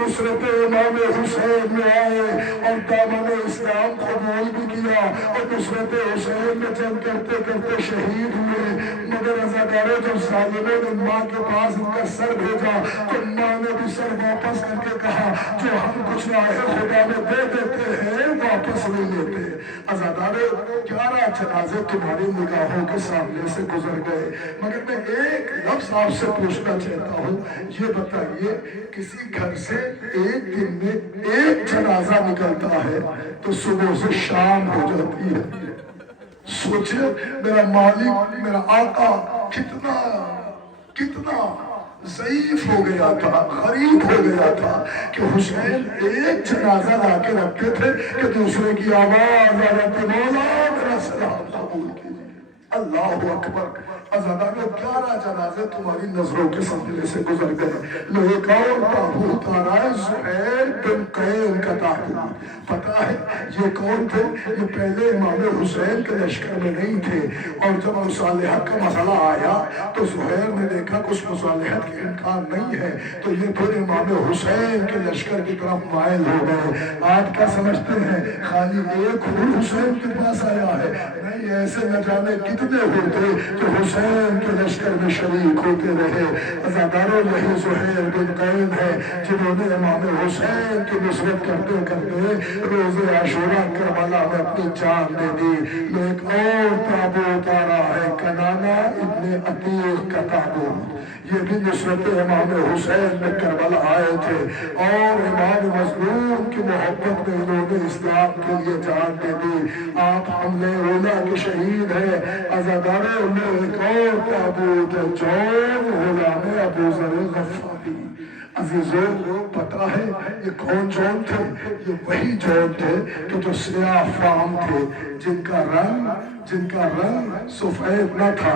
نصرت امام حسین میں آئے اور دامن اسلام قبول بھی کیا اور نصرت حسین میں جنگ کرتے کرتے شہید ہوئے، مگر عزاداروں جب ظالموں نے ماں کے پاس ان کا سر بھیجا تو ماں نے بھی سر واپس کر کے کہا جو ہم کچھ رائے خدا میں دے دیتے ہیں واپس نہیں لیتے۔ عزاداروں 11 جنازے تمہاری نگاہوں کے سامنے سے گزر گئے، مگر میں ایک لفظ آپ سے پوچھنا چاہتا ہوں، یہ بتائیے کسی گھر سے ایک دن میں ایک جنازہ نکلتا ہے تو صبح سے شام ہو جاتی ہے۔ سوچے میرا مالک میرا آقا کتنا ضعیف ہو گیا تھا، غریب ہو گیا تھا کہ حسین ایک جنازہ لا کے رکھتے تھے کہ دوسرے کی آواز آ جاتی مولا میرا سلام قبول کیجیے۔ اللہ اکبر۔ عزاداروں 11 جنازے تمہاری نظروں کے سامنے سے گزر گئے، لو ایک اور تابوت آ رہا ہے، زہیر بن قین کا تابوت۔ پتا ہے یہ کون تھے؟ یہ پہلے امام حسین کے لشکر میں نہیں تھے، اور جب مصالحت کا مسئلہ آیا تو زہیر نے دیکھا کچھ مصالحت کے امکان نہیں ہے تو یہ پھر امام حسین کے لشکر کی طرف مائل ہو گئے۔ آج کیا سمجھتے ہیں خالی ایک حسین کے پاس آیا ہے؟ نہیں، ایسے نہ جانے کتنے ہوتے جو حسین کے لشکر میں شریک ہوتے رہے۔ عزاداروں یہی زہیر بن قین ہے جنہوں نے امام حسین کی نصرت کرتے کرتے روز عاشوراء کربلا میں اپنی جان دے دی۔ ایک اور تابوت آ رہا ہے، کنانہ ابن عتیق کا تابوت، یہ بھی نصرت امام حسین میں کربلا آئے تھے اور امام مظلوم کی محبت میں انہوں نے اسلام کے لیے جان دے دی۔ آپ حملے اولا کے شہید ہیں۔ عزاداروں میں ایک اور تابوت ہے، جون غلام ابو ذر غفاری۔ عزیزوں پتا ہے یہ کون جون تھے؟ یہ وہی جون تھے کہ جو سیاہ فام تھے، جن کا رنگ سفید نہ تھا،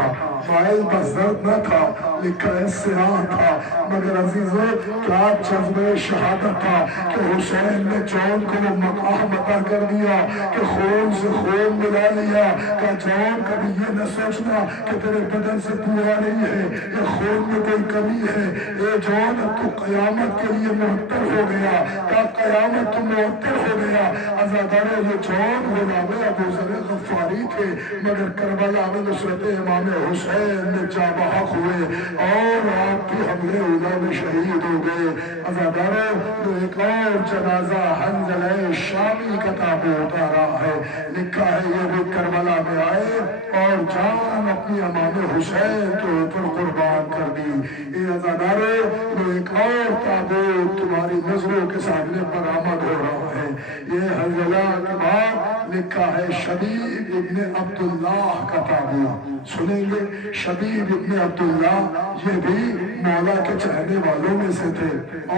مائل بزرگ نہ تھا، لکھا ہے سیاہ تھا، مگر عزیزوں کیا جذبہ شہادت تھا کہ حسین نے جون کو وہ مقام عطا کر دیا کہ خون سے خون ملا لیا۔ کہ جون کبھی یہ نہ سوچنا کہ تیرے بدن سے پورا نہیں ہے، یہ خون میں کوئی کمی ہے، اے جون تو قیامت کے لیے معطر ہو گیا، کہ قیامت تو معطر ہو گیا۔ عزاداروں یہ جون غلام ابو ذر غفاری تھے، مگر کربلا میں نصرت امام حسین میں جاں بحق ہوئے اور آپ کی حملے اولا میں شہید ہو گئے۔ عزاداروں ایک اور جنازہ حنظلہ شامی کا تابوت آ رہا ہے، لکھا ہے یہ بھی کربلا میں آئے اور جان اپنی امام حسین کے اوپر قربان کر دی۔ یہ عزاداروں ایک اور تابوت تمہاری نظروں کے سامنے برآمد ہو رہا ہے۔ یہ حنظلہ کے بعد لکھا ہے شبیب ابن عبداللہ کا تابوت۔ سنیں گے شبیب ابن عبداللہ یہ بھی مولا کے چاہنے والوں میں سے تھے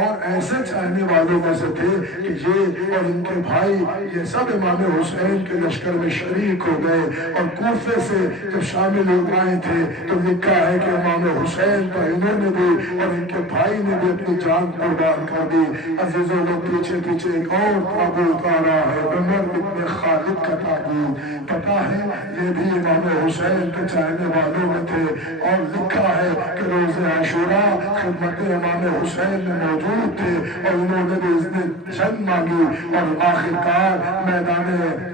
اور ایسے چاہنے والوں میں سے تھے کہ یہ اور ان کے بھائی یہ سب امام حسین کے لشکر میں شریک ہو گئے، اور کوفے سے جب شامل ہو گئے تھے تو لکھا ہے کہ امام حسین پر انہوں نے بھی اور ان کے بھائی نے بھی اپنی جان قربان کر دی۔ عزیزوں نے پیچھے پیچھے ایک اور تابوت آ رہا ہے، عمر ابن خالد کا تابوت۔ پتا ہے یہ بھی امام حسین کے چاہنے والوں میں تھے، اور لکھا ہے کہ روز عاشوراء خدمت امام حسین میں موجود تھے اور انہوں نے بھی اذن جنگ مانگی اور آخرکار میدان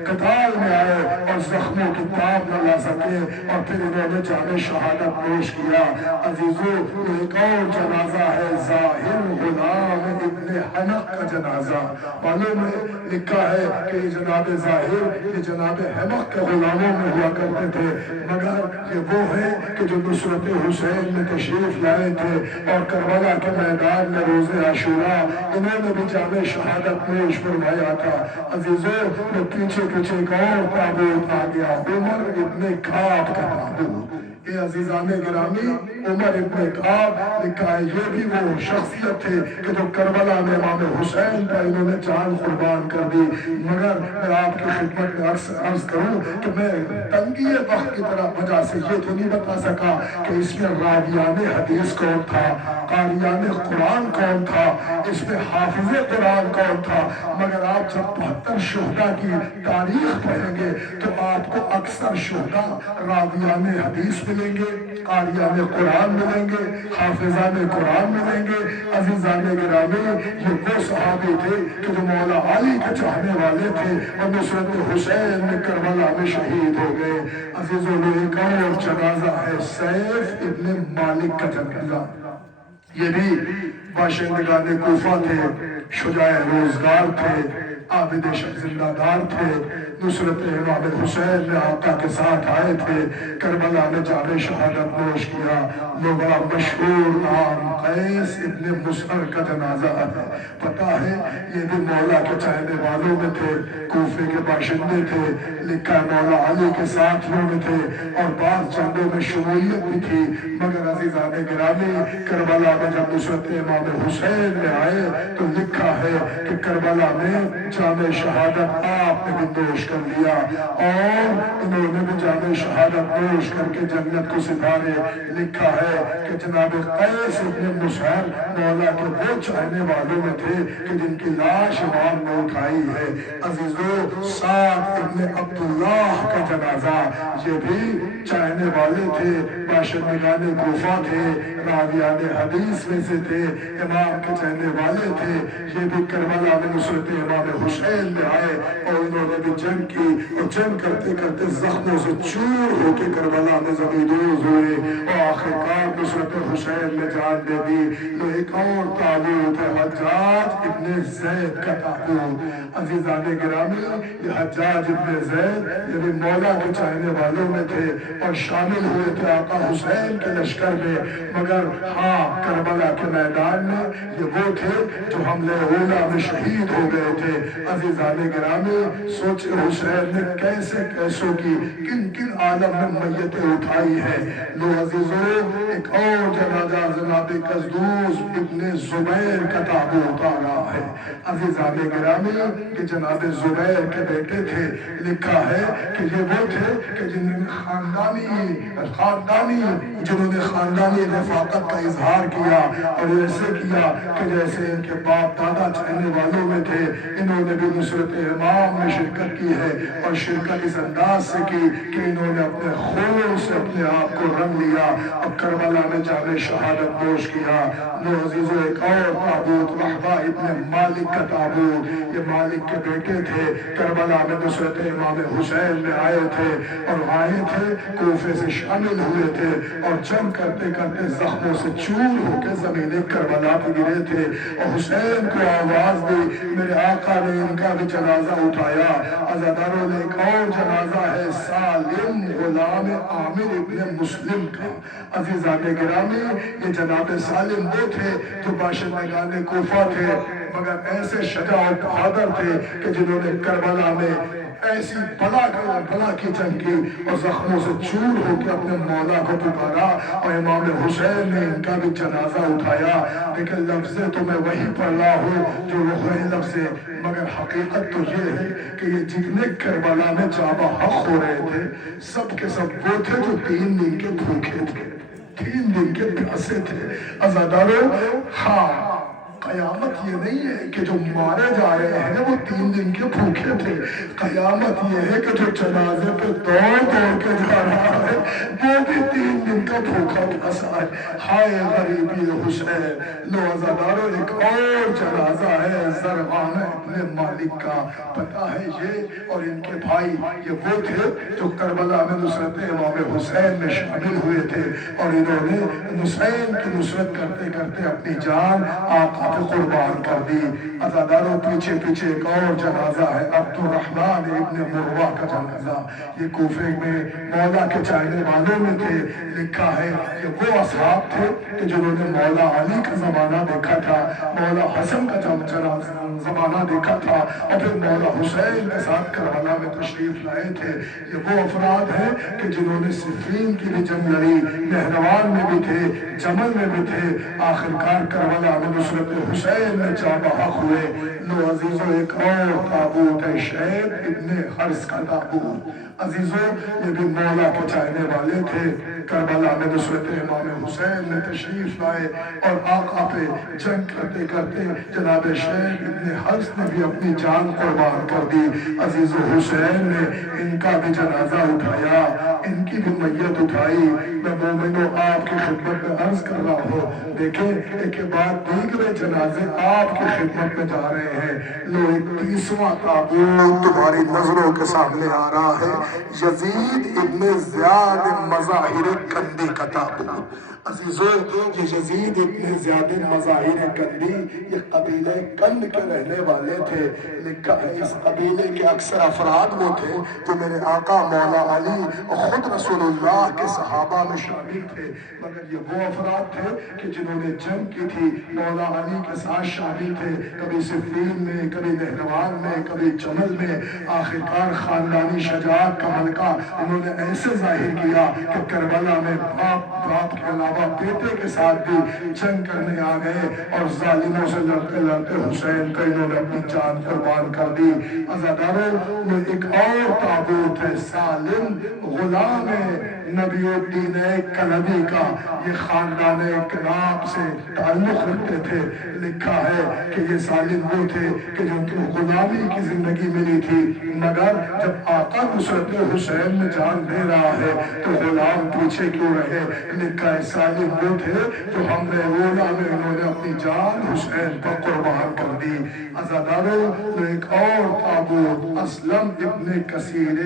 قتال میں آئے اور زخموں کی تاب نہ لا سکے اور پھر انہوں نے جام شہادت پیش کیا۔ عزیزو ایک اور جنازہ ہے ظاہر غلام ابن حنق کا جنازہ۔ معلوم ہے لکھا ہے کہ جناب ظاہر یہ جناب حنق کے غلاموں میں ہوا کرتے تھے، مگر یہ وہ ہے کہ جو نصرت حسین میں تشریف لائے تھے اور کربلا کے میدان میں روز عاشوراء انہوں نے بھی جام شہادت پیش فرمایا تھا۔ عزیزو میں پیچھے پیچھے ایک اور تابوت آ گیا، عمر ابن کعب کا تابوت۔ یہ عزیزان گرامی عمر ابن کعب لکھا ہے یہ بھی وہ شخصیت تھے کہ جو کربلا میں امام حسین پر انہوں نے جان قربان کر دی۔ مگر میں آپ کی خدمت میں عرض کروں کہ میں تنگی وقت کی طرح وجہ سے یہ تو نہیں بتا سکا کہ اس میں راویان حدیث کون تھا، قاریان قرآن کون تھا، اس میں حافظ قرآن کون تھا، مگر آپ جب 72 شہداء کی تاریخ پڑھیں گے تو آپ کو اکثر شہداء راویان حدیث میں ملیں گے، قاریان قرآن ملیں گے، حافظان قرآن ملیں گے۔ عزیزان گرامی، یہ وہ صحابی تھے کہ جو مولا علی کے چاہنے والے تھے اور نصرت حسین میں کربلا میں شہید ہو گئے۔ عزیزوں نے ایک اور جنازہ ہے سیف ابن مالک کا جنازہ، یہ بھی باشندگان کوفہ تھے، شجاع روزگار تھے، عابد شب زندہ دار تھے، نصرت امام حسین میں آقا کے ساتھ آئے تھے، کربلا میں جام شہادت نوش کیا۔ یہ بڑا مشہور نام قیس ابن مسعر کا جنازہ ہے۔ پتہ ہے یہ بھی مولا کے چاہنے والوں میں تھے، کوفے کے باشندے تھے، لکھا مولا علی کے ساتھیوں میں تھے اور بعض جنگوں میں شمولیت بھی تھی، مگر عزیزان گرامی کربلا میں جب نصرت امام حسین میں آئے تو لکھا ہے کہ کربلا میں جام شہادت آپ نے بھی نوش کر لیا اور انہوں نے بھی جام شہادت نوش کر کے جنت کو ستارے۔ لکھا ہے کہ جناب قیس ابن مسعر مولا کے وہ چاہنے والوں میں تھے کہ جن کی لاش امام نے اٹھائی ہے۔ عزیزو سعد ابن عبداللہ کا جنازہ، یہ بھی چاہنے والے تھے، باشندگان کوفہ تھے، راویان حدیث میں سے تھے، امام کے چاہنے والے تھے، یہ بھی کربلا میں نصرت امام حسین میں آئے اور انہوں نے بھی جنگ کی اور جنگ کرتے کرتے زخموں سے چور ہو کے کربلا میں زمینوز ہوئے اور آخرکار نصرت حسین نے جان دے دی۔ تو ایک اور تابوت ہے حجاج ابن زید کا تابوت۔ عزیزان گرامی، یہ حجاج ابن زید یہ بھی مولا کے چاہنے والوں میں تھے اور شامل ہوئے تھے آقا حسین کے لشکر میں، مگر ہاں کربلا کے میدان میں یہ وہ تھے جو حملے اولا میں شہید ہو گئے تھے۔ عزیزان گرامی، سوچے حسین نے کیسے کیسوں کی کن کن عالم میں میتیں اٹھائی ہیں۔ لو عزیزو ایک اور جنازہ جناب قزدوس ابن زبیر کا تابوت آ رہا ہے۔ عزیزان گرامی، کہ جناب زبیر کے بیٹے تھے، لکھا ہے کہ یہ وہ تھے کہ جنہوں نے خاندانی رفاقت کا اظہار کیا اور ایسے کیا کہ جیسے ان کے باپ دادا چاہنے والوں میں تھے۔ انہوں نے بھی نصرت امام میں شرکت کی ہے اور شرکت اس انداز سے کی کہ انہوں نے اپنے خون سے اپنے آپ کو رنگ لیا اور کربلا میں جام شہادت نوش کیا۔ لو عزیزو ایک اور تابوت وحبہ ابن مالک کا تابوت، یہ مالک کے بیٹے تھے، کربلا میں نصرت امام حسین میں آئے تھے اور آئے تھے کوفے سے شامل ہوئے تھے اور جنگ کرتے کرتے زخموں سے چور ہو کے زمین کربلا پہ گرے تھے اور حسین کو آواز دی، میرے آقا نے ان کا بھی جنازہ اٹھایا۔ عزاداروں نے ایک اور جنازہ ہے سالم غلام عامر ابن مسلم کا۔ عزیزان گرامی، یہ جناب سالم وہ تھے جو باشندگان کوفہ تھے، مگر ایسے شجاع و بہادر تھے کہ جنہوں نے کربلا میں ایسی بلا کی جنگ کی اور زخموں سے چور ہو کے اپنے مولا کو پکارا اور امام حسین نے ان کا بھی جنازہ اٹھایا۔ لیکن لفظ تو میں وہی پڑھ رہا ہوں جو وہی لفظ ہے، مگر حقیقت تو یہ ہے کہ یہ جتنے کربلا میں جابہ حق ہو رہے تھے سب کے سب وہ تھے جو 3 دن کے بھوکے تھے، 3 دن کے پیاسے تھے۔ عزاداروں، ہاں قیامت یہ نہیں ہے کہ جو مارے جا رہے ہیں وہ 3 دن کے بھوکے تھے، قیامت یہ ہے کہ جو جنازے پہ دوڑ کے جا رہا ہے وہ بھی 3 دن کا بھوکا پیاسا ہے۔ ہائے غریبی حسین۔ لو عزاداروں، ایک اور جنازہ ہے زرغان ابن مالک کا، پتہ ہے یہ اور ان کے بھائی یہ وہ تھے جو کربلا میں نصرت امام حسین میں شامل ہوئے تھے اور انہوں نے حسین کی نصرت کرتے کرتے اپنی جان آقا پہ قربان کر دی۔ عزاداروں، پیچھے پیچھے ایک اور جنازہ ہے عبد الرحمن ابن مروہ کا جنازہ، یہ کوفے میں مولا کے چاہنے والوں میں تھے۔ لکھا ہے کہ وہ اصحاب تھے کہ جنہوں نے مولا علی کا زمانہ دیکھا تھا، مولا حسن کا زمانہ دیکھا تھا اور پھر مولا حسین کے ساتھ کربلا میں تشریف لائے تھے۔ یہ وہ افراد ہیں کہ جنہوں نے صفین کی بھی جنگ لڑی، نہروان میں بھی تھے، جمل میں بھی تھے، آخرکار کربلا میں نصرت حسین میں جابہ حق ہوئے۔ لو عزیزو، ایک اور تابوت ہے شیب ابن حرس کا تابوت۔ عزیزو، یہ بھی مولا کے چاہنے والے تھے، کربلا میں نصرت امام حسین میں تشریف لائے اور آقا پہ جنگ کرتے کرتے جناب شیب ابن حرس نے بھی اپنی جان قربان کر دی۔ عزیز حسین نے ان کا بھی جنازہ اٹھایا، ان کی بھی میت اٹھائی۔ میں مومنوں آپ کی خدمت میں عرض کر رہا ہوں، دیکھیں ایک کے بعد دیگرے جنازے آپ کی خدمت میں جا رہے ہیں۔ لو ایک 30واں تابوت تمہاری نظروں کے سامنے آ رہا ہے، یزید ابن زیاد مظاہر کندی کا تابوت۔ عزیزو، یہ یزید ابن زیاد مظاہر کندی یہ قبیلہ کند کے رہنے والے تھے۔ لکھا ہے اس قبیلے کے اکثر افراد وہ تھے جو میرے آقا مولا علی اور خود رسول اللہ کے صحابہ میں شامل تھے، مگر یہ وہ افراد تھے کہ جنہوں نے جنگ کی تھی، مولا علی کے ساتھ شامل تھے، کبھی صفین میں، کبھی نہروان میں، کبھی جمل میں۔ آخرکار خاندانی شجاعت کا ملکہ انہوں نے ایسے ظاہر کیا کہ کربلا میں باپ کے علاوہ بیٹے کے ساتھ بھی جنگ کرنے آ گئے اور ظالموں سے لڑتے لڑتے حسین کا انہوں نے اپنی جان قربان کر دی۔ عزاداروں میں ایک اور تابوت ہے، سالم غلام نبی الدین کلبی کا، یہ خاندان کناب سے تعلق رکھتے تھے۔ لکھا ہے کہ یہ سالم وہ تھے کہ جن کو غلامی کی زندگی ملی تھی، مگر جب آقا نصرت حسین میں جان دے رہا ہے تو غلام پیچھے کیوں رہے۔ لکھا ہے سالم وہ تھے جو حملے اولا میں انہوں نے اپنی جان حسین پر قربان کر دی۔ عزاداروں ایک اور تابوت، اسلم ابن کثیر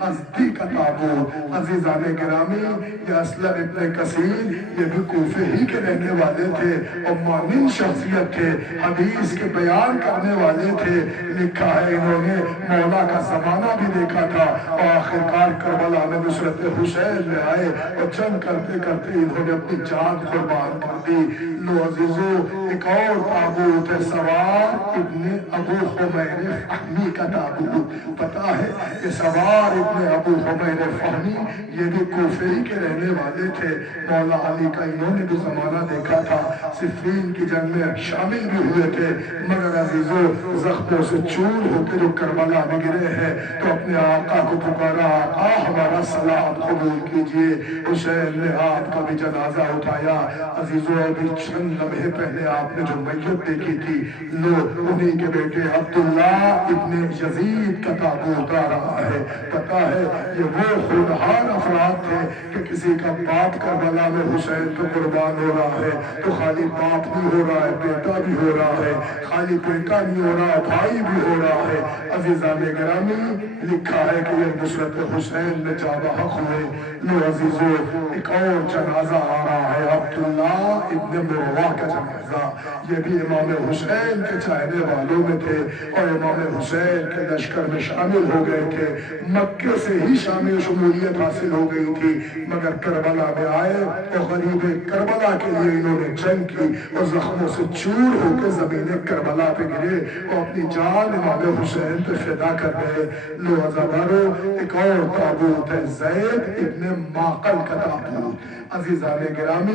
ازدی کا تابوت۔ عزیزان گرامی، یہ اسلم ابن کثیر یہ بھی کوفے ہی کے رہنے والے تھے اور مانند شخصیت تھے، حدیث کے بیان کرنے والے تھے۔ لکھا ہے انہوں نے مولا کا زمانہ بھی دیکھا تھا اور آخرکار کربلا میں نصرت حسین میں آئے اور جنگ کرتے کرتے انہوں نے اپنی جان قربان کر دی۔ لو عزیزو، ایک اور تابوت ہے، سوار ابن ابو حمیر فہمی کا تابوت۔ پتا ہے کہ سوار ابن ابو حمیر فہمی یہ بھی کوفے کے رہنے والے تھے، مولا علی کا انہوں نے بھی زمانہ دیکھا تھا، صفین کی جنگ میں شامل بھی ہوئے تھے، مگر عزیزو زخموں سے چور ہو کے جو کربلا میں گرے ہیں تو اپنے آقا کو پکارا، آقا ہمارا سلام قبول کیجئے۔ حسین نے آپ کا بھی جنازہ اٹھایا۔ عزیزو ابھی چند لمحے پہلے آپ نے جو میت دیکھی تھی، لو انہی کے بیٹے عبداللہ ابن یزید کا تابوت آ رہا ہے۔ پتا ہے یہ وہ خونخوار افراد تھے کہ کسی کا باپ کربلا میں حسین پہ قربان ہو رہا ہے تو خالی باپ بھی ہو رہا ہے، بیٹا بھی ہو رہا ہے، خالی بیٹا نہیں ہو رہا، بھائی بھی ہو رہا ہے۔ عزیزان گرامی، لکھا ہے کہ یہ نصرت حسین میں جاں بحق ہوئے۔ لو عزیزو، ایک اور جنازہ آ رہا ہے، عبداللہ ابن مروہ کا جنازہ۔ یہ بھی امام حسین کے چاہنے والوں میں تھے اور امام حسین کے لشکر میں شامل ہو گئے تھے، مکے سے ہی شامل شمولیت حاصل ہو گئی تھی، مگر کربلا میں آئے اور غریب کربلا کے لیے انہوں نے جنگ کی اور زخموں سے چور ہو کے زمین کربلا پہ گرے اور اپنی جان امام حسین پہ فدا کر گئے۔ لو عزادارو، ایک اور تابوت ہے، زید ابن معقل کا تابوت۔ عزیزان گرامی،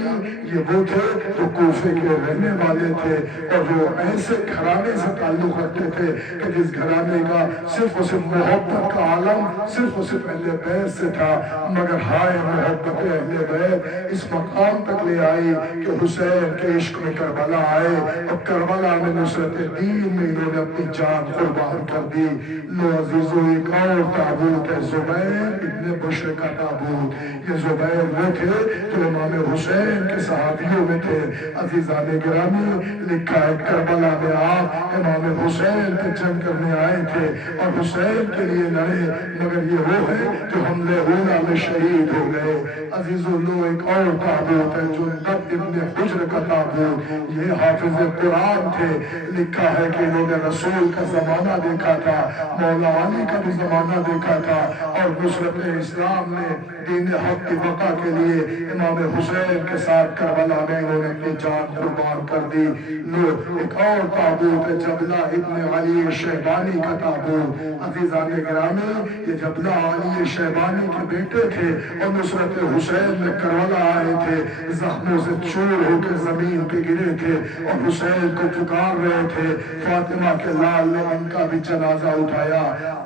یہ وہ تھے جو کوفے کے رہنے والے تھے اور جو ایسے گھرانے سے تعلق رکھتے تھے کہ جس گھرانے کا صرف اور صرف محبت کا عالم صرف اور صرف اہل بیت سے تھا، مگر ہائے محبت اہل بیت اس مقام تک لے آئی کہ حسین کے عشق میں کربلا آئے اور کربلا میں نصرت دین میں انہوں نے اپنی جان قربان کر دی۔ لو عزیزو، ایک اور تابوت ہے، زبیر ابن بشر کا تابوت۔ یہ زبیر وہ تھے جو امام حسین کے صحابیوں میں تھے۔ عزیزان گرامی، لکھا ہے کربلا میں آپ امام حسین پہ جنگ کرنے آئے تھے اور حسین کے لیے لڑے، مگر یہ وہ ہے جو حملے اولا میں شہید ہو گئے۔ عزیزو، لو ایک اور تابوت ہے، جندب ابن حجر کا تابوت۔ یہ حافظ قرآن تھے۔ لکھا ہے کہ انہوں نے رسول کا زمانہ دیکھا تھا، مولا علی کا بھی زمانہ دیکھا تھا اور نصرت اسلام نے دین حق کی بقا کے لیے امام حسین کے ساتھ کربلا میں انہوں نے اپنی جان قربان کر دی۔ لو ایک اور تابوت ہے، جبلہ ابن علی شیبانی کا تابوت۔ عزیزان گرامی، یہ جبلہ علی شیبانی کے بیٹے تھے اور نصرت حسین میں کربلا آئے تھے، زخموں سے چور ہو کے زمین پہ گرے تھے اور حسین کو پکار رہے تھے۔ فاطمہ کے لال نے ان کا بھی جنازہ اٹھایا۔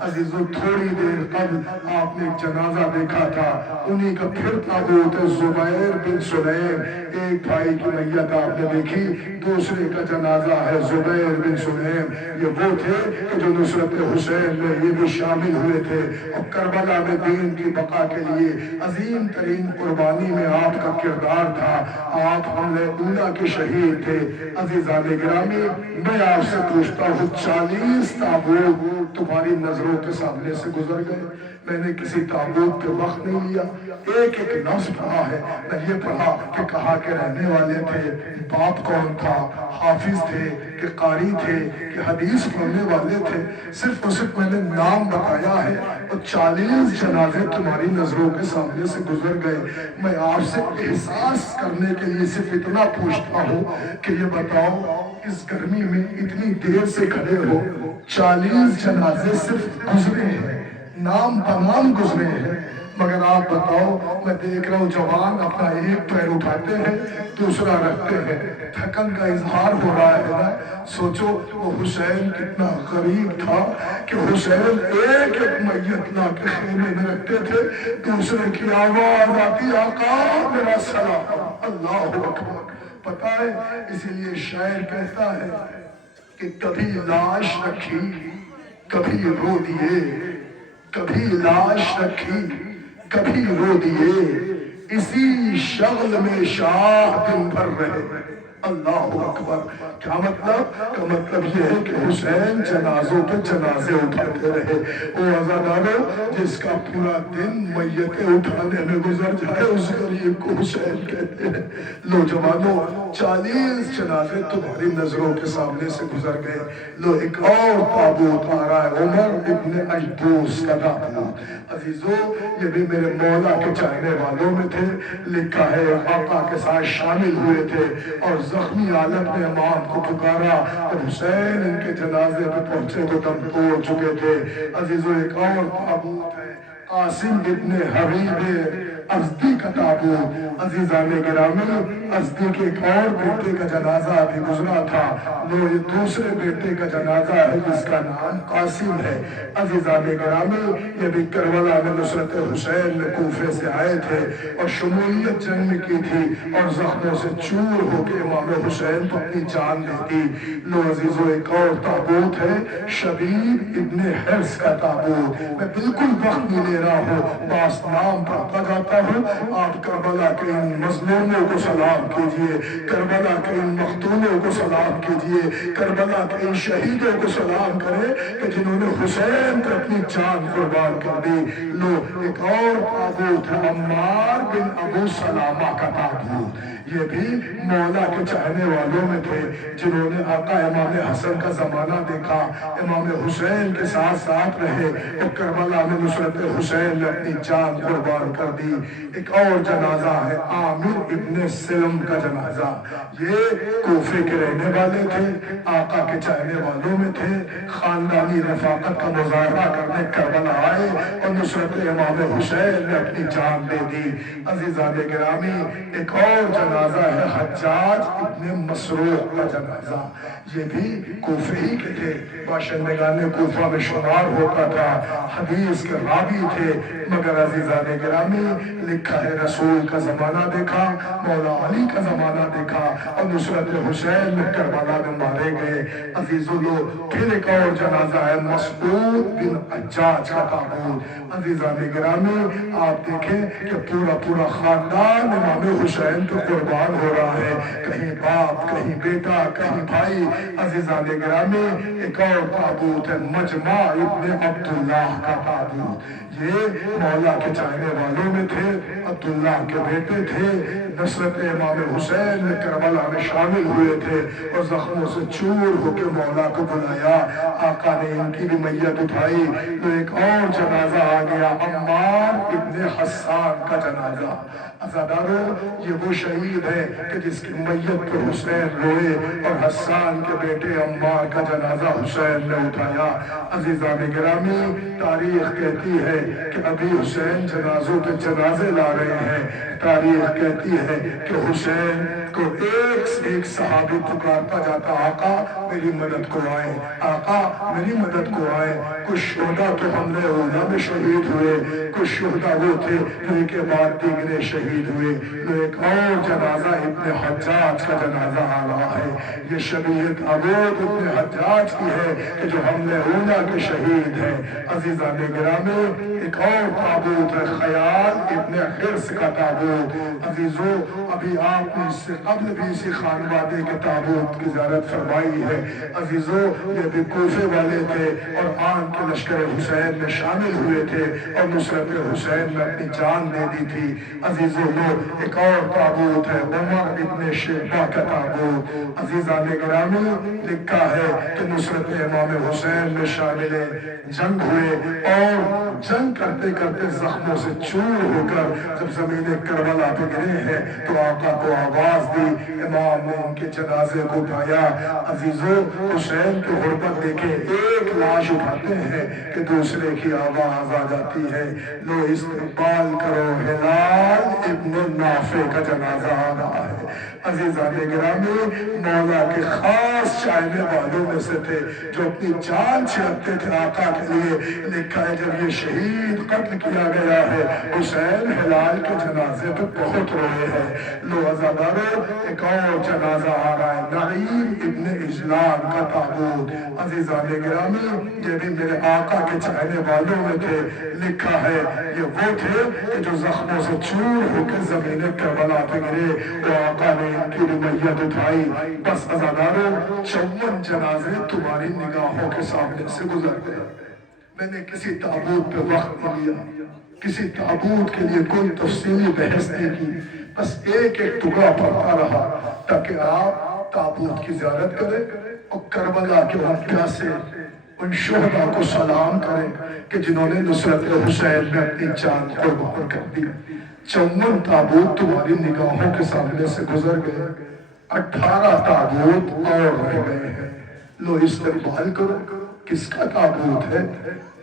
عزیزو، تھوڑی دیر قبل آپ نے ایک جنازہ دیکھا تھا، انہی کا پھر تابوت ہے، زبیر زبیر بن سلیم، ایک بھائی کی میت آپ نے دیکھی، دوسرے کا جنازہ ہے زبیر بن سلیم، یہ وہ تھے کہ جو نصرت حسین میں یہ بھی شامل ہوئے تھے، اور کربلا میں دین کی بقا کے لیے عظیم ترین قربانی میں آپ کا کردار تھا، آپ حملہ اولا کے شہید تھے۔ عزیزان گرامی، میں آپ سے پوچھتا ہوں 40 تابوت تمہاری نظروں کے سامنے سے گزر گئے، میں نے کسی تابوت پہ وقت نہیں لیا، ایک ایک لفظ پڑھا ہے، میں یہ پڑھا کہ کہاں کے رہنے والے تھے، باپ کون تھا، حافظ تھے کہ قاری تھے کہ حدیث پڑھنے والے تھے، صرف اور صرف میں نے نام بتایا ہے، اور 40 جنازے تمہاری نظروں کے سامنے سے گزر گئے۔ میں آپ سے احساس کرنے کے لیے صرف اتنا پوچھتا ہوں کہ یہ بتاؤ اس گرمی میں اتنی دیر سے کھڑے ہو، 40 جنازے صرف گزرے ہیں، نام تمام گزرے ہیں، مگر آپ بتاؤ، میں دیکھ رہا ہوں جوان اپنا ایک پیر اٹھاتے ہیں دوسرا رکھتے ہیں، تھکن کا اظہار ہو رہا ہے نا۔ سوچو وہ حسین کتنا غریب تھا کہ حسین ایک ایک میت لا کے خیمے میں رکھتے تھے، دوسرے کی آواز آتی آقا میرا سلام، اللہ اکبر۔ پتہ ہے اسی لیے شاعر کہتا ہے کہ کبھی لاش رکھی کبھی رو دیے، کبھی لاش رکھی کبھی رو دیے، اسی شغل میں شاہ دن بھر رہے، اللہ اکبر۔ کیا مطلب؟ کا مطلب یہ ہے کہ حسین جنازوں پہ جنازے اٹھاتے رہے۔ وہ عزادارو جس کا پورا دن میتیں اٹھانے میں گزر جائے اس غریب کو حسین کہتے ہیں۔ لو جوانو، 40 جنازے تمہاری نظروں کے سامنے سے گزر گئے، لو ایک اور تابوت آ رہا ہے، عمر ابن اجدوس کا تابوت۔ عزیزو، یہ بھی میرے مولا کے چاہنے والوں میں تھے، لکھا ہے آقا کے ساتھ شامل ہوئے تھے اور زخمی حالت میں امام کو پکارا، جب حسین ان کے جنازے پہ پہنچے تو دم توڑ چکے تھے۔ عزیزو، ایک اور تابوت ہے، قاسم ابن حبیب ازدی کا تابوت۔ عزیزان گرامی، ازدی کے ایک اور بیٹے کا جنازہ بھی گزرا تھا، وہ یہ دوسرے بیٹے کا جنازہ ہے جس کا نام قاسم ہے۔ عزیزان گرامی، یہ بھی کربلا میں نصرت حسین میں کوفے سے آئے تھے اور شمولیت جنگ میں کی تھی اور زخموں سے چور ہو کے امام حسین کو اپنی جان دے دی۔ لو عزیزو، ایک اور تابوت ہے، شبیب ابن حرس کا تابوت۔ میں بالکل وقت نہیں لے رہا ہوں، باس نام پڑھتا جاتا ہوں، آپ کربلا کے ان مظلوموں کو سلام کیجئے، کربلا کے ان مختونوں کو سلام کیجئے، کربلا کے ان شہیدوں کو سلام کریں کہ جنہوں نے حسین پر اپنی جان قربان کر دی۔ لو ایک اور تابوت ہے، عمار بن ابو سلامہ کا تابوت۔ یہ بھی مولا کے چاہنے والوں میں تھے جنہوں نے آقا امام حسن کا زمانہ دیکھا، امام حسین کے ساتھ ساتھ رہے اور کربلا میں نصرت حسین نے اپنی جان قربان کر دی۔ ایک اور جنازہ ہے عامر ابن سلم کا جنازہ، یہ کوفے کے رہنے والے تھے، آقا کے چاہنے والوں میں تھے، خاندانی رفاقت کا مظاہرہ کرنے کربلا آئے اور نصرت امام حسین نے اپنی جان دے دی۔ عزیزان گرامی، ایک اور جنازہ ہے حجاج ابن مسروق کا جنازہ، یہ بھی کوفے ہی کے تھے، باشندگان کوفہ میں شمار ہوتا تھا، حدیث کے راوی تھے، مگر عزیزان گرامی لکھا ہے رسول کا زمانہ دیکھا، مولا علی کا زمانہ دیکھا اور نصرت حسین میں کربلا میں مارے گئے۔ عزیزو، لو پھر ایک اور جنازہ ہے مسعود بن حجاج کا تابوت۔ عزیزان گرامی، آپ دیکھیں کہ پورا خاندان امام حسین پہ قربان ہو رہا ہے، کہیں باپ، کہیں بیٹا، کہیں بھائی۔ عزیزان گرامی، ایک اور تابوت ہے مجمع ابن عبداللہ کا تابوت، یہ مولا کے چاہنے والوں میں تھے، عبداللہ کے بیٹے تھے، نصرت امام حسین میں کربلا میں شامل ہوئے تھے اور زخموں سے چور ہو کے مولا کو بلایا، آقا نے ان کی بھی میت اٹھائی۔ تو ایک اور جنازہ آ گیا، عمار ابن حسان کا جنازہ۔ عزادارو، یہ وہ شہید ہے کہ جس کی میت پہ حسین روئے اور حسان کے بیٹے عمار کا جنازہ حسین نے اٹھایا۔ عزیزان گرامی، تاریخ کہتی ہے کہ ابھی حسین جنازوں پہ جنازے لا رہے ہیں، تاریخ کہتی ہے کہ حسین تو ایک سے ایک صحابی پکارتا جاتا آقا میری مدد کو آئے، آقا میری مدد کو آئے۔ کچھ شہداء تو حملے اولا میں شہید ہوئے، کچھ شہداء وہ تھے جو ان کے بعد دیگرے شہید ہوئے۔ تو ایک اور جنازہ ابن حجاج کا جنازہ آ رہا ہے، یہ شبیہ تابوت ابن حجاج کی ہے کہ جو حملے اولا کے شہید ہیں۔ عزیزان گرامی ایک اور تابوت ہے خیال ابن حرس کا تابوت۔ عزیزو ابھی آپ نے اس سے قبل بھی اسی خانوادے کے تابوت کی زیارت فرمائی ہے۔ عزیزو یہ بھی کوفے والے تھے اور آن کے لشکر حسین میں شامل ہوئے تھے اور نصرت حسین میں اپنی جان دے دی تھی۔ عزیزو لو ایک اور تابوت ہے عمر ابن شیبہ کا تابوت۔ عزیزان گرامی لکھا ہے کہ نصرت امام حسین میں شامل جنگ ہوئے اور جنگ کرتے کرتے زخموں سے چور ہو کر جب زمین کربلا پہ گرے ہیں تو آقا کو آواز دی، امام نے ان کے جنازے کو اٹھایا۔ عزیزو حسین کی غربت دیکھے ایک لاش اٹھاتے ہیں کہ دوسرے کی آواز آ جاتی ہے، لو استقبال کرو ہلال ابن نافع کا جنازہ آ رہا ہے۔ عزیزان گرامی مولا کے خاص چاہنے والوں میں سے تھے جو اپنی جان چھڑکتے تھے آقا کے لیے۔ لکھا ہے جب یہ شہید قتل کیا گیا ہے حسین ہلال کے جنازے پہ بہت روئے ہیں۔ لو عزادارو ایک اور جنازہ آ رہا ہے نعیم ابن اجلان کا تابوت۔ عزیزان گرامی یہ بھی میرے آقا کے چاہنے والوں میں تھے۔ لکھا ہے یہ وہ تھے کہ جو زخموں سے چور ہو کے زمین کربلا پہ گرے، وہ آقا نے ان کی میت اٹھائی۔ بس عزادارو 54 جنازے تمہاری نگاہوں کے سامنے سے گزر گئے۔ میں نے کسی تابوت پہ وقت نہیں لیا، کسی تابوت کے لیے کوئی تفصیلی بحث نہیں کی، بس ایک ایک ٹکڑا پڑھتا رہا تاکہ آپ تابوت کی زیارت کریں اور کربلا کے ان پیاسے ان شہداء کو سلام کریں کہ جنہوں نے نصرت حسین میں اپنی جان قربان کر دی۔ 54 تابوت تمہاری نگاہوں کے سامنے سے گزر گئے، 18 تابوت اور رہ گئے ہیں۔ لو استقبال کرو، کس کا تابوت ہے؟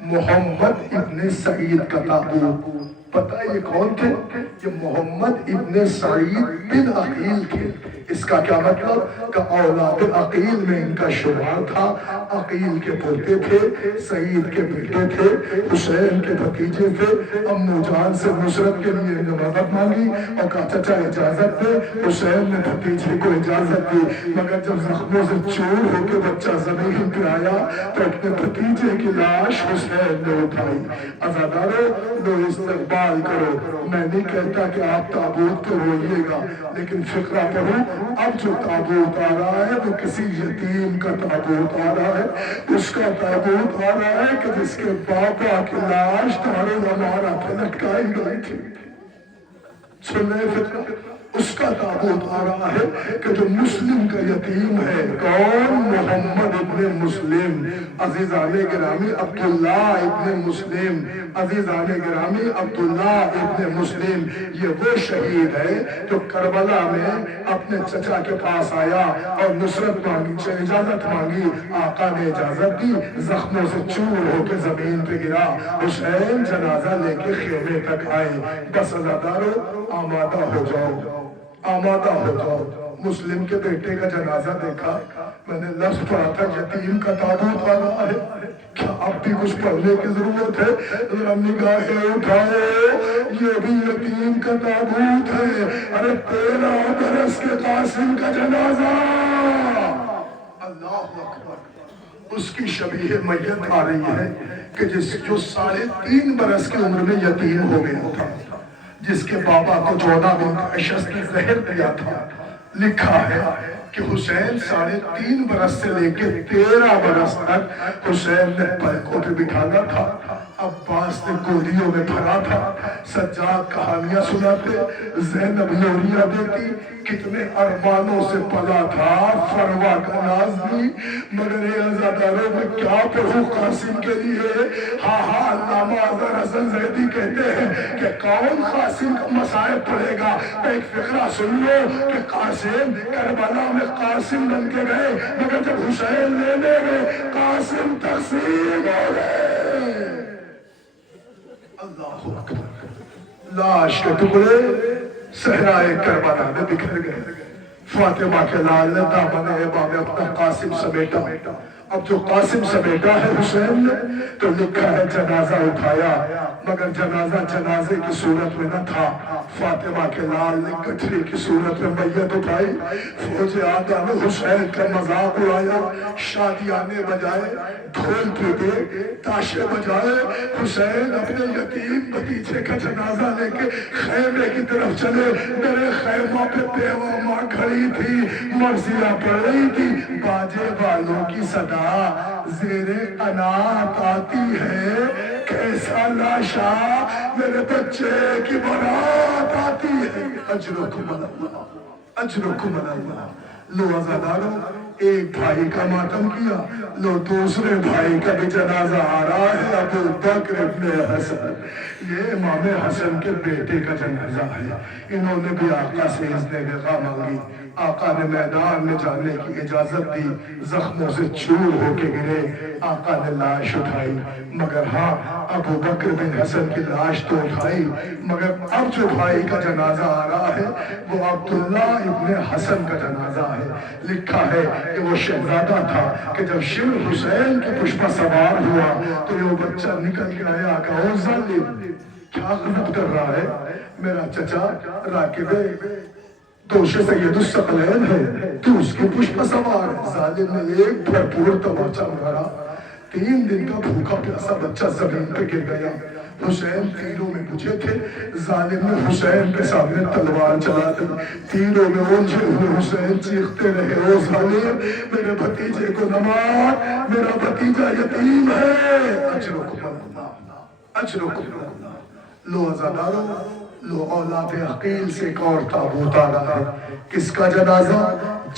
محمد ابن سعید کا تابوت۔ پتہ یہ کون تھے؟ یہ محمد ابن سعید بن عقیل تھے۔ اس کا کیا مطلب کہ اولاد عقیل میں ان کا شمار تھا۔ عقیل کے پوتے تھے، سعید کے بیٹے تھے، حسین کے بھتیجے تھے۔ امو جان سے نصرت کے لیے مدد مانگی اور کہا چچا اجازت دے۔ حسین نے بھتیجے کو اجازت دی، مگر جب زخموں سے چور ہو کے بچہ زمین پہ آیا تو اپنے بھتیجے کی لاش حسین نے اٹھائی۔ عزادارو لو استقبال کرو، میں نہیں کہتا کہ آپ تابوت کو روئیے گا، لیکن فقرہ پڑھو اب جو تابوت آ رہا ہے وہ کسی یتیم کا تابوت آ رہا ہے۔ اس کا تابوت آ رہا ہے کہ جس کے بابا کی لاش دارِ الامارہ پہ لٹکائی گئی تھی۔ سن رہے فقرہ؟ اس کا تابوت آ رہا ہے کہ جو مسلم کا یتیم ہے۔ کون؟ محمد ابن مسلم۔ عزیزان گرامی عبداللہ ابن مسلم، عزیزان گرامی عبداللہ ابن مسلم یہ وہ شہید ہے جو کربلا میں اپنے چچا کے پاس آیا اور نصرت مانگی، اجازت مانگی، آقا نے اجازت دی، زخموں سے چور ہو کے زمین پہ گرا۔ حسین جنازہ لے کے خیمے تک آئے۔ بس عزادارو آمادہ ہو جاؤ، آمادہ ہو جاؤ۔ مسلم کے بیٹے کا جنازہ دیکھا، میں نے لفظ پڑھا تھا یتیم کا تابوت آ رہا ہے، کیا اب بھی کچھ پڑھنے کی ضرورت ہے؟ ذرا نگاہیں اٹھاؤ، یہ بھی یتیم کا تابوت ہے۔ ارے 13 برس کے قاسم کا جنازہ، اللہ اکبر۔ اس کی شبیہ میت آ رہی ہے کہ جو 3.5 برس کی عمر میں یتیم ہو گیا تھا، جس کے بابا کو 14 دن کا اشس نے زہر دیا تھا۔ لکھا ہے کہ حسین 3.5 برس سے لے کے 13 برس تک حسین نے پلکوں پہ بٹھانا تھا، عباس نے گودیوں میں بھرا تھا، سجاد کہانیاں سناتے، زینب لوریاں دیتی، کتنے ارمانوں سے پلا تھا فروا کا نازنی، مگر اے عزاداروں میں کیا پڑھوں قاسم کے لیے؟ ہاں علامہ اظہر حسن زیدی کہتے ہیں کہ کون قاسم کا مصائب پڑھے گا؟ ایک فقرہ سن لو کہ قاسم کربلا میں قاسم بن کے گئے، مگر جب حسین لینے گئے قاسم تقسیم ہو گئے۔ اللہ اکبر۔ لاش کے ٹکڑے صحرائے کربلا میں بکھر گئے۔ فاطمہ کے لال نے دامن امام اپنا قاسم سمیٹا. اب جو قاسم سمیٹا ہے حسین نے تو لکھا ہے جنازہ اٹھایا، مگر جنازہ جنازے کی صورت میں نہ تھا. فاطمہ کے لال نے گٹھری کی صورت میں میت اٹھائی. فوج آقا نے حسین کا مذاق اڑایا، شادیانے بجائے، ڈھول پیٹے، تاشے بجائے. حسین اپنے یتیم بھتیجے کا جنازہ لے کے خیمے کی طرف چلے. میرے خیمہ پہ بیوہ ماں کھڑی تھی، مرثیہ پڑھ رہی تھی. باجے والوں کی صدا زیر قنات آتی ہے، کیسا لاشا میرے بچے کی برات آتی ہے. اجرکم اللہ، اجرکم اللہ. لو عزادارو، ایک بھائی کا ماتم کیا، لو دوسرے بھائی کا بھی جنازہ آ رہا ہے. ابو بکر ابن حسن، یہ امام حسن کے بیٹے کا جنازہ ہے. انہوں نے بھی آقا سے استغفار مانگی. آقا نے میدان میں جانے کی اجازت دی. زخموں سے چور ہو کے گرے. آقا نے لاش اٹھائی، مگر ہاں ابو بکر بن حسن کی لاش تو اٹھائی، مگر اب جو بھائی کا جنازہ آ رہا ہے وہ عبداللہ ابن حسن کا جنازہ ہے. لکھا ہے کہ وہ شہزادہ تھا کہ جب شیر حسین کے پشپا سوار ہوا تو یہ بچہ نکل کے آیا کہ او ظالم کیا غلط کر رہا ہے، میرا چچا راکب دوش سید الثقلین ہے، تو اس کے پشپا سوار ہے. ظالم نے ایک بھرپور تماچا مارا. 3 دن کا بھوکا پیاسا بچہ زمین پہ گر گیا. حسین تیروں میں بجھے تھے. ظالم نے حسین کے سامنے تلوار چلا دی. تیروں میں الجھے ہوئے حسین چیختے رہے، او ظالم میرے بھتیجے کو نہ مار، میرا بھتیجا یتیم ہے. اجرکم اللہ، اجرکم اللہ. لو عزادارو، لو اولاد عقیل سے ایک اور تابوت آ رہا ہے. کس کا جنازہ؟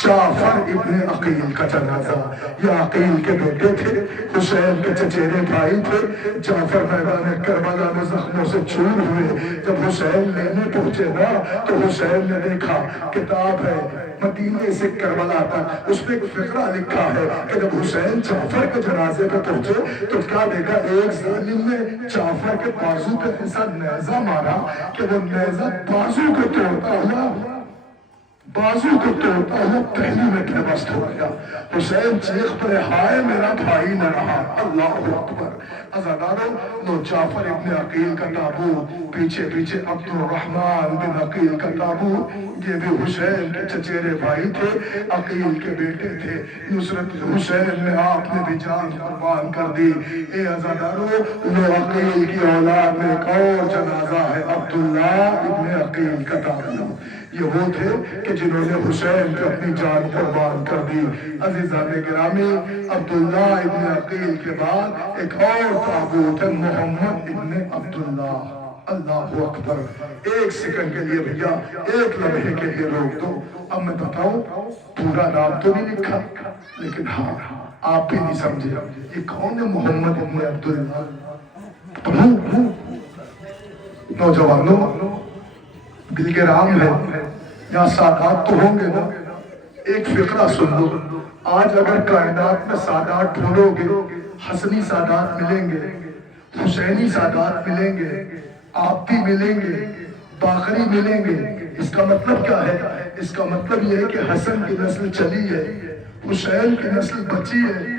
جعفر ابن عقیل کا جنازہ. یہ عقیل کے بیٹے تھے، حسین کے چچیرے بھائی تھے. جعفر میدان کربلا میں زخموں سے چور ہوئے. جب حسین لینے پہنچے نا تو حسین نے دیکھا کتاب ہے مدینے سے کربلا تک، اس میں ایک فقرہ لکھا ہے کہ جب حسین جعفر کے جنازے پہ پہنچے تو کیا دیکھا، ایک ظالم نے جعفر کے بازو پہ ایسا نیزہ مارا کہ وہ نیزہ بازو کو توڑتا ہوا، بازو کو توڑتا ہوا پہلو میں پیوست ہو گیا. حسین چیخ پڑے، ہائے میرا بھائی نہ رہا. اللہ اکبر. عزادارو، لو جعفر ابن عقیل کا تابوت، پیچھے پیچھے عبد الرحمن بن عقیل کا تابوت. یہ بھی حسین کے چچیرے بھائی تھے، عقیل کے بیٹے تھے. نصرت حسین میں آپ نے بھی جان قربان کر دی. اے عزادارو، لو عقیل کی اولاد میں ایک اور جنازہ ہے، عبداللہ ابن عقیل کا تابوت. یہ وہ تھے کہ جنہوں نے حسین پہ اپنی جان قربان کر دی. عزیزان گرامی، عبداللہ ابن عقیل کے بعد ایک اور تابوت ہے، محمد ابن عبداللہ. اللہ اکبر. ایک سیکنڈ کے لیے بھیا، ایک لمحے کے لیے روک دو. اب میں بتاؤں، پورا نام تو نہیں لکھا، لیکن ہاں آپ بھی نہیں سمجھے یہ کون ہے محمد ابن عبداللہ. نوجوانوں، دل کے رام ہے، یہاں سادات تو ہوں گے نا. ایک فقرہ سن لو. آج اگر کائنات میں سادات ڈھونڈو گے، حسنی سادات ملیں گے، حسینی سادات ملیں گے، آپ بھی ملیں گے، باقری ملیں گے. اس کا مطلب کیا ہے؟ اس کا مطلب یہ ہے کہ حسن کی نسل چلی ہے، حسین کی نسل بچی ہے،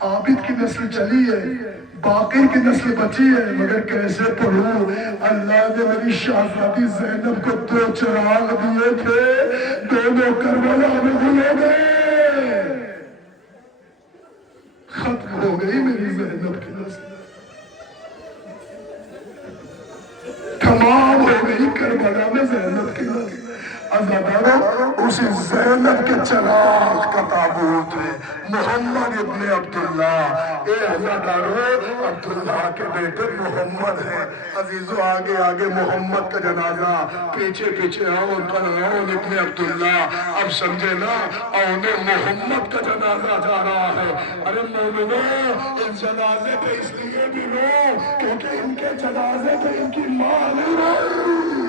عابد کی نسل چلی ہے، باقر کی نسل بچی ہے. مگر کیسے پڑھوں؟ اللہ نے میری شہزادی زینب کو 2 چراغ دیے تھے، دونوں کربلا میں گل ہو گئے. ختم ہو گئی میری زینب کی نسل، تمام ہو گئی کربلا میں زینب کی نسل. عزادارو، اسی زینب کے چراغ کا تابوت ہے محمد ابن عبداللہ. اے عزادارو، عبداللہ کے بیٹے محمد ہیں. عزیزو، آگے آگے محمد کا جنازہ، پیچھے پیچھے اون ابن عبداللہ. اب سمجھے نا، اون محمد کا جنازہ جا رہا ہے. ارے مومنو، اس جنازے پہ اس لیے بھی رو کیونکہ ان کے جنازے پہ ان کی ماں نہیں روئی.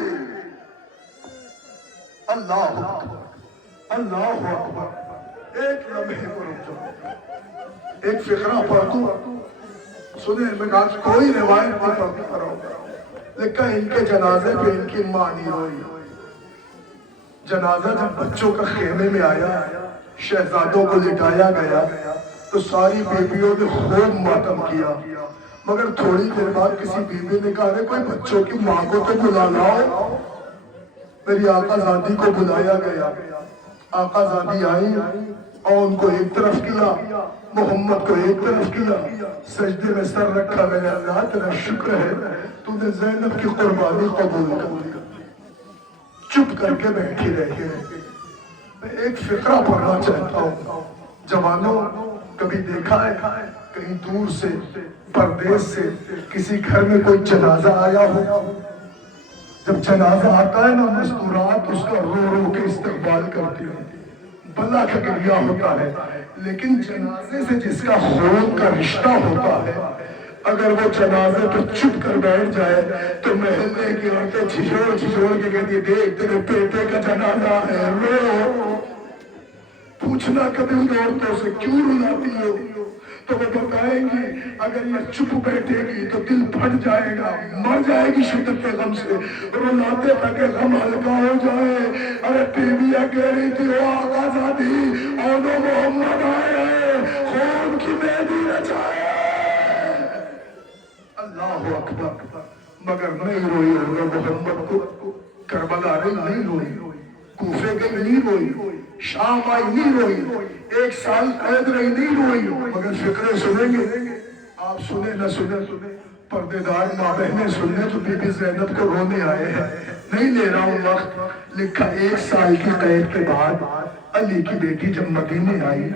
اللہ اکبر، اللہ اکبر. ایک لمحے کو رک جاؤ، ایک فقرہ پڑھ دوں. سنیں، میں کہا کوئی روایت نہیں پڑھتا رہو. لکھا ان کے جنازے پہ ان کی ماں نہیں روئی. جنازہ جب بچوں کا خیمے میں آیا، شہزادوں کو لٹایا گیا تو ساری بیویوں نے خوب ماتم کیا، مگر تھوڑی دیر بعد کسی بیوی نے کہا کوئی بچوں کی ماں کو تو بلا لاؤ۔ میری آقا زادی کو بلایا گیا، آقا زادی آئی اور ان کو ایک طرف کیا، محمد کو ایک طرف کیا، سجدے میں سر رکھا، میں نے اللہ تیرا شکر ہے تو نے زینب کی قربانی قبول کر لی۔ چپ کر کے بیٹھی رہی۔ میں ایک فقرہ پڑھنا چاہتا ہوں، جوانوں کبھی دیکھا ہے کہیں دور سے پردیس سے کسی گھر میں کوئی جنازہ آیا ہو؟ جب جنازہ آتا ہے نا، مستورات اس کا رو رو کے استقبال کرتی ہیں، بلا کا گریہ ہوتا ہے، لیکن جنازے سے جس کا خون کا رشتہ ہوتا ہے، اگر وہ جنازے پہ چپ کر بیٹھ جائے تو محلے کی عورتیں جھجھوڑ کے کہتی ہے دیکھ تیرے بیٹے کا جنازہ ہے، رو۔ پوچھنا کبھی ان عورتوں سے کیوں رلاتی ہو، تو وہ بتائیں گی اگر یہ چپ بیٹھے گی تو دل پھٹ جائے گا، مر جائے گی شدت غم سے، رلاتے تاکہ غم ہلکا ہو جائے۔ ارے بیویاں کہہ رہی تھی وہ آقا زادی اور وہ محمد آئے ہیں، خون کی مہندی رچائے۔ اللہ اکبر، مگر نہیں روئی محمد کو کربلا نہیں روئی، کوفے گئی نہیں روئی، شام آئی نہیں روئی، 1 سال قید رہی نہیں روئی، مگر فکرے سنیں گے آپ، سنیں نہ سنیں، پردے دار ماں بہنیں سنیں تو بی بی زینب کو رونے آئے ہیں۔ نہیں لے رہا ہوں وقت، لکھا 1 سال کی قید کے بعد علی کی بیٹی جب مدینے آئی،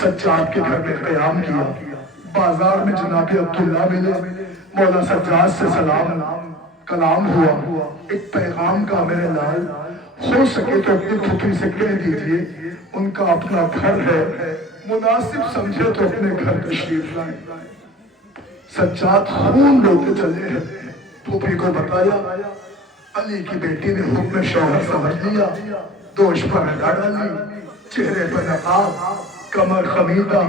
سجاد کے گھر میں قیام کیا، بازار میں جناب عبداللہ ملے، مولا سجاد سے سلام کلام ہوا، ایک پیغام کا میرے لال، ہو سکے تو اپنی پھوپھی سے کہہ دیجئے ان کا اپنا گھر ہے، مناسب سمجھے تو اپنے گھر تشریف لائیں۔ سجاد خون روتے چلے ہیں، پھوپھی کو بتایا، علی کی بیٹی نے حکم شوہر سمجھ لیا، دوش پر ہلا ڈالی، چہرے پر نقاب، کمر خمیدہ،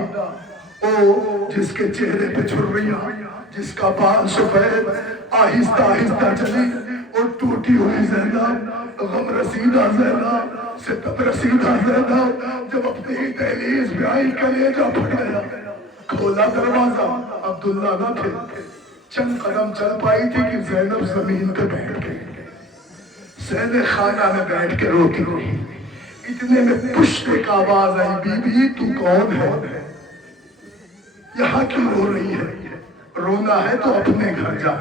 او جس کے چہرے پہ چھریاں، جس کا بال سفید، آہستہ آہستہ چلی، اور ٹوٹی ہوئی زینب، غم رسیدہ زینب، ستم رسیدہ زینب، جب اپنی ہی دہلیز پہ آئی کلیجہ پھٹ گیا، کھولا دروازہ، عبداللہ نہ تھے، چند قدم چل پائی تھی کہ زینب زمین پہ بیٹھ گئی، سہن خانہ میں بیٹھ کے روتی رہی، اتنے میں پشت ایک آواز آئی، بی بی تو کون ہے؟ یہاں کیوں رو رہی ہے؟ رونا ہے تو اپنے گھر جا۔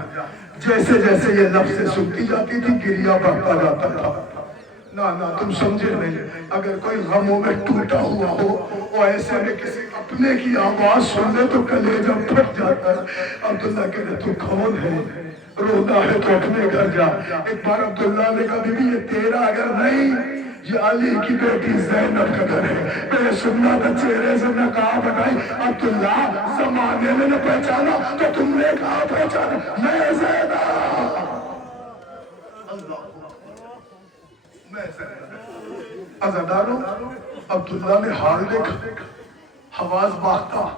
جیسے جیسے یہ لفظ سنتی جاتی تھی گریہ بڑھتا جاتا تھا۔ نانا تم سمجھے نہیں، اگر کوئی غموں میں ٹوٹا ہوا ہو وہ ایسے میں کسی اپنے کی آواز سن لے تو کلیجہ پھٹ جاتا ہے۔ عبداللہ کہتے تو کون ہے؟ رونا ہے تو اپنے گھر جا۔ ایک بار عبداللہ نے کہا بی بی یہ تیرا اگر نہیں، یہ علی کی بیٹی زینب کا گھر ہے۔ میں نے سننا تھا چہرے سے نقاب ہٹائی، عبداللہ زمانے میں نے پہچانا تو تم نے کہا پہچانا، میں زینب، اللہ میں زینب۔ عزاداروں عبداللہ نے حال دیکھا، حواس باختہ،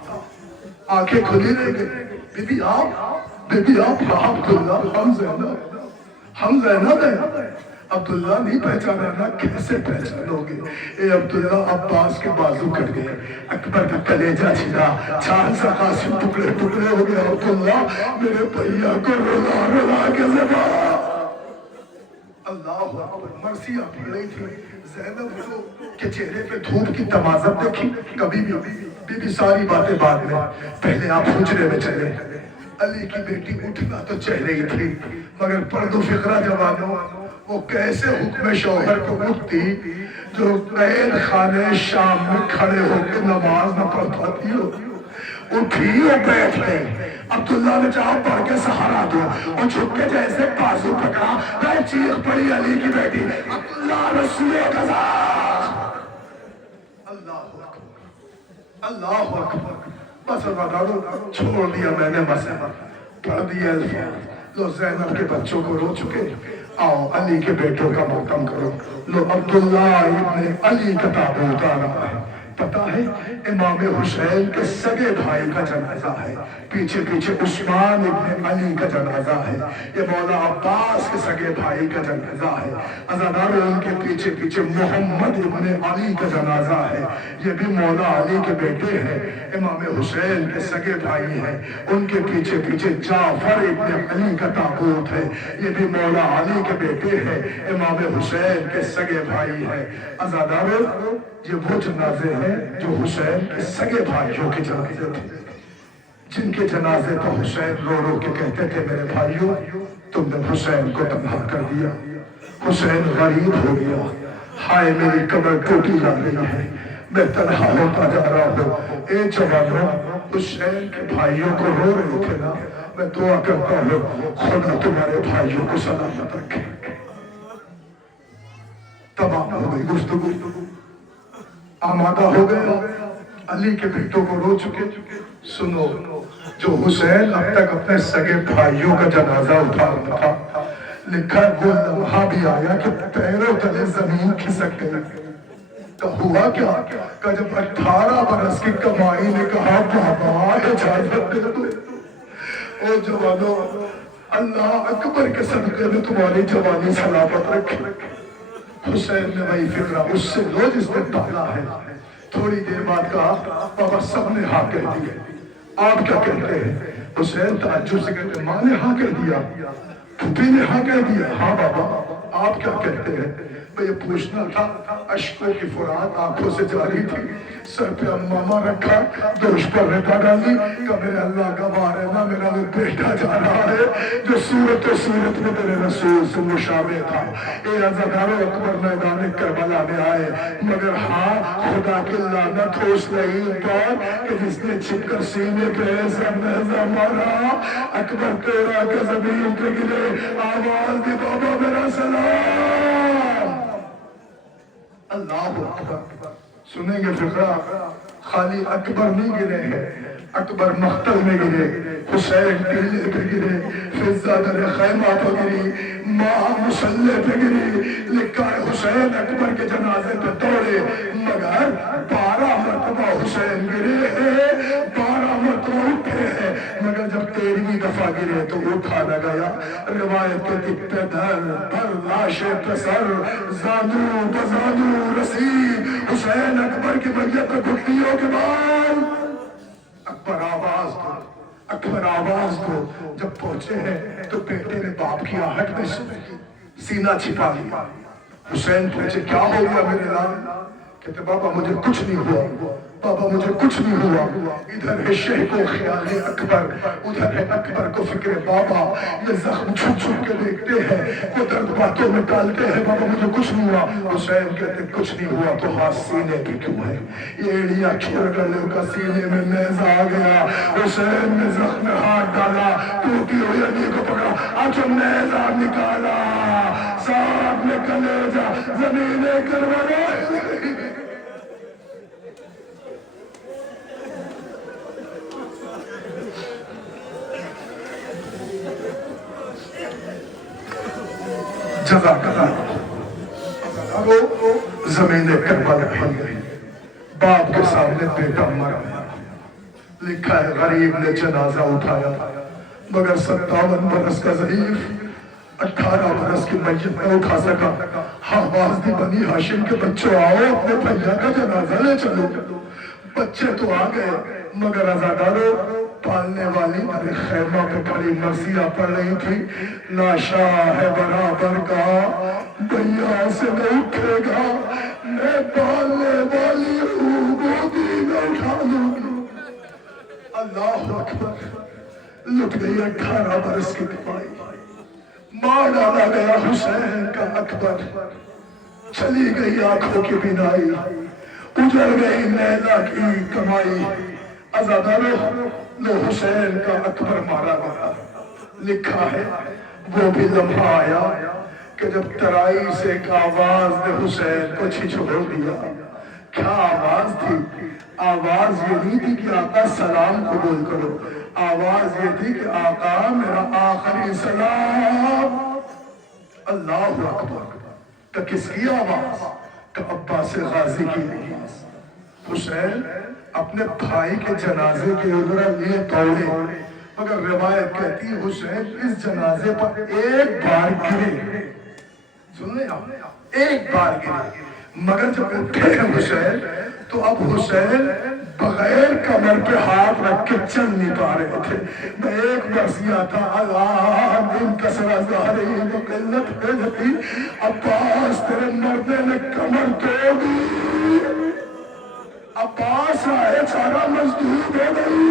آنکھیں کھلی رہ گئی، بی بی آپ عبداللہ، ہم زینب ہیں۔ عبداللہ نہیں پہچانا نا، کیسے پہچانو گے؟ اے عبداللہ عباس کے بازو کٹ گئے، اکبر کا کلیجہ چھنا، چاند سا قاسم ٹکڑے ٹکڑے ہو گئے، عبداللہ میرے پہیا کو رلا رلا کے زبا۔ اللہ اکبر، مرثیہ پڑھ رہی تھی زینب کو کہ چہرے پہ دھوپ کی تمازت دیکھی، کبھی بھی بی بی ساری باتیں بعد میں، پہلے آپ حجرے میں چلے۔ علی کی بیٹی اٹھنا تو چہرے ہی تھی، مگر پردو فقرہ جوانوں، وہ کیسے حکم شوہر کو اٹھتی جو قید خانے شام میں کھڑے ہو کے نماز نہ پڑھ پاتی ہو، اٹھی اور بیٹھ گئی۔ عبداللہ نے چاہا پڑھ کے سہارا دو، اور جھک کے جیسے بازو پکڑا، میں چیخ پڑی علی کی بیٹی، عبداللہ رسول قضا۔ اللہ اکبر، بس عزادارو چھوڑ دیا میں نے مسئلہ، پڑھ دیا الفاظ، لو زینب کے بچوں کو رو چکے، آؤ علی کے بیٹوں کا ماتم کرو، لو عبداللہ ابن علی کا تابوت آ رہا ہے، پتا ہے امام حسین کے سگے بھائی کا جنازہ ہے، پیچھے پیچھے عثمان ابن علی کا جنازہ ہے، یہ مولا عباس کے سگے بھائی کا جنازہ ہے، عزادارو ان کے پیچھے پیچھے محمد ابن علی کا جنازہ ہے، یہ بھی مولا علی کے بیٹے ہیں، امام حسین کے سگے بھائی ہیں، ان کے پیچھے پیچھے جعفر ابن علی کا تابوت ہے، یہ بھی مولا علی کے بیٹے ہیں، امام حسین کے سگے بھائی ہیں۔ عزادارو یہ وہ جنازے ہیں جو حسین کے سگے بھائیوں کے جنازے تھے، جن کے جنازے تو حسین رو رو کے کہتے تھے میرے بھائیوں تم نے حسین کو تنہا کر دیا، حسین غریب ہو گیا، ہائے میری کمر ٹوٹی جا رہی ہے، میں تنہا ہوتا جا رہا ہوں۔ اے جوانوں، حسین کے بھائیوں کو رو رہے تھے نا، میں دعا کرتا ہوں خدا تمہارے بھائیوں کو سلامت رکھے۔ تمام ہو گئی گفتگو، آمادہ ہو گیا، علی کے بیٹوں کو رو چکے۔ سنو، جو حسین اب تک اپنے سگے بھائیوں کا جنازہ اٹھا رہا تھا، لکھا وہ لمحہ بھی آیا کہ پیروں تلے زمین کھسک گئی۔ تو ہوا کیا کہ جب 18 برس کی کمائی نے کہا بابا اجازت دے دو، او جوانو اللہ اکبر کے صدقے میں تمہاری جوانی سلامت رکھے۔ حسین نے وہی فکرہ اس سے لو جس نے پالا ہے، تھوڑی دیر بعد کہا بابا سب نے ہاں کہہ دیا، آپ کیا کہتے ہیں؟ حسین تعجب سے کہتے ماں نے ہاں کہہ دیا، پھوپھی نے ہاں کہہ دیا، ہاں بابا آپ کیا کہتے ہیں؟ میں یہ پوچھنا تھا، اشکوں کی فرات آنکھوں سے جاری تھی، سر پہ امامہ رکھا، دوش پر رکھا ڈالی کہ میرے اللہ گواہ رہنا میرا وہ بیٹا جا رہا ہے جو صورت و سیرت میں میرے رسول سے مشابہ تھا۔ اے عزادارو اکبر میدان کربلا میں آئے، مگر ہاں خدا کی لعنت ہو اس لعین پر کہ جس نے چھپ کر سینے پہ ایسا نیزہ مارا، اکبر تیرا کہ زمین پہ گرے، آواز دی بابا میرا سلام۔ اللہ اکبر، سنیں گے فقرہ، خالی اکبر نہیں گرے ہیں، اکبر مقتل میں گرے، حسین ٹیلے پہ گرے، فضہ در خیمہ پہ گری، ماں مسلح پہ گری، لکھا ہے حسین اکبر کے جنازے پہ دوڑے، مگر 12 مرتبہ حسین گرے ہیں، 12 مرتبہ اٹھے ہیں، مگر جب 13ویں دفعہ گرے تو اٹھا نہ گیا۔ روایت کے دک پہ در لاشے پہ سر، زانو بزانو رسید، حسین اکبر کی میت پہ گھٹنیوں کے بال، اکبر آواز دو، اکبر آواز دو۔ جب پہنچے ہیں تو بیٹے نے باپ کی آہٹ میں سینہ چھپا لیا۔ حسین پوچھے کیا ہو گیا میرے لال؟ کہتے بابا مجھے کچھ نہیں ہوا، بابا مجھے کچھ نہیں ہوا۔ ادھر ہے شیخ و خیال اکبر، ادھر ہے اکبر کو فکر بابا، یہ زخم چھپ چھپ کے دیکھتے ہیں، وہ درد باتوں میں ڈالتے ہیں، بابا مجھے کچھ نہیں ہوا۔ حسین کہتے کچھ نہیں ہوا تو ہاتھ سینے پہ کیوں ہے؟ یہ ایڑیاں کھیر گلے کا سینے میں نیزہ آ گیا۔ حسین نے زخم میں ہاتھ ڈالا، ٹوٹی ہوئی علی کو پکڑا، آنچو نیزہ نکالا، ساتھ میں کلیجہ زمین کربلا۔ جزاک اللہ۔ زمین کربلا ہے، باپ کے سامنے بیٹا مرا، لکھا ہے غریب نے جنازہ اٹھایا مگر 57 برس کا ضعیف 18 برس کی میت نہ اٹھا سکا۔ آواز دی بنی ہاشم کے بچوں آؤ اپنے بھیا کا جنازہ لے چلو۔ بچے تو آ گئے مگر عزادارو پالنے والی میرے خیمہ پہ کھڑی مرثیہ پڑھ رہی تھی، لاشا ہے برابر کا بھیا سے نہ اٹھے گا، میں پالنے والی ہوں گودی میں اٹھا لوں گی۔ اللہ اکبر، لٹ گئی 18 برس کی کمائی، مار ڈالا گیا حسین کا اکبر، چلی گئی آنکھوں کی بینائی، اجڑ گئی نیلا کی کمائی۔ عزادارو لو حسین کا اکبر مارا گیا۔ لکھا ہے وہ بھی لمحہ آیا کہ جب ترائی سے ایک آواز نے حسین کو چھچھوڑ دیا۔ کیا آواز تھی؟ آواز یہ نہیں تھی کہ آقا سلام قبول کرو، آواز یہ تھی کہ آقا میرا آخری سلام۔ اللہ اکبر۔ کہ کس کی آواز؟ کہ عباس غازی کی آواز۔ حسین اپنے بھائی کے جنازے کے ادھر لیے دوڑے، مگر روایت کہتی ہے حسین اس جنازے پر ایک بار گرے، سن لیں آپ، ایک بار گرے، مگر جب اٹھے ہیں حسین تو اب حسین بغیر کمر پہ ہاتھ رکھ کے چل نہیں پا رہے تھے۔ میں ایک مرثیہ تھا اللہ من کسر ظہری وقلت حجتی، عباس تیرے مرنے نے کمر توڑ دی، عباس رائے سارا مضبوط ہو گئی۔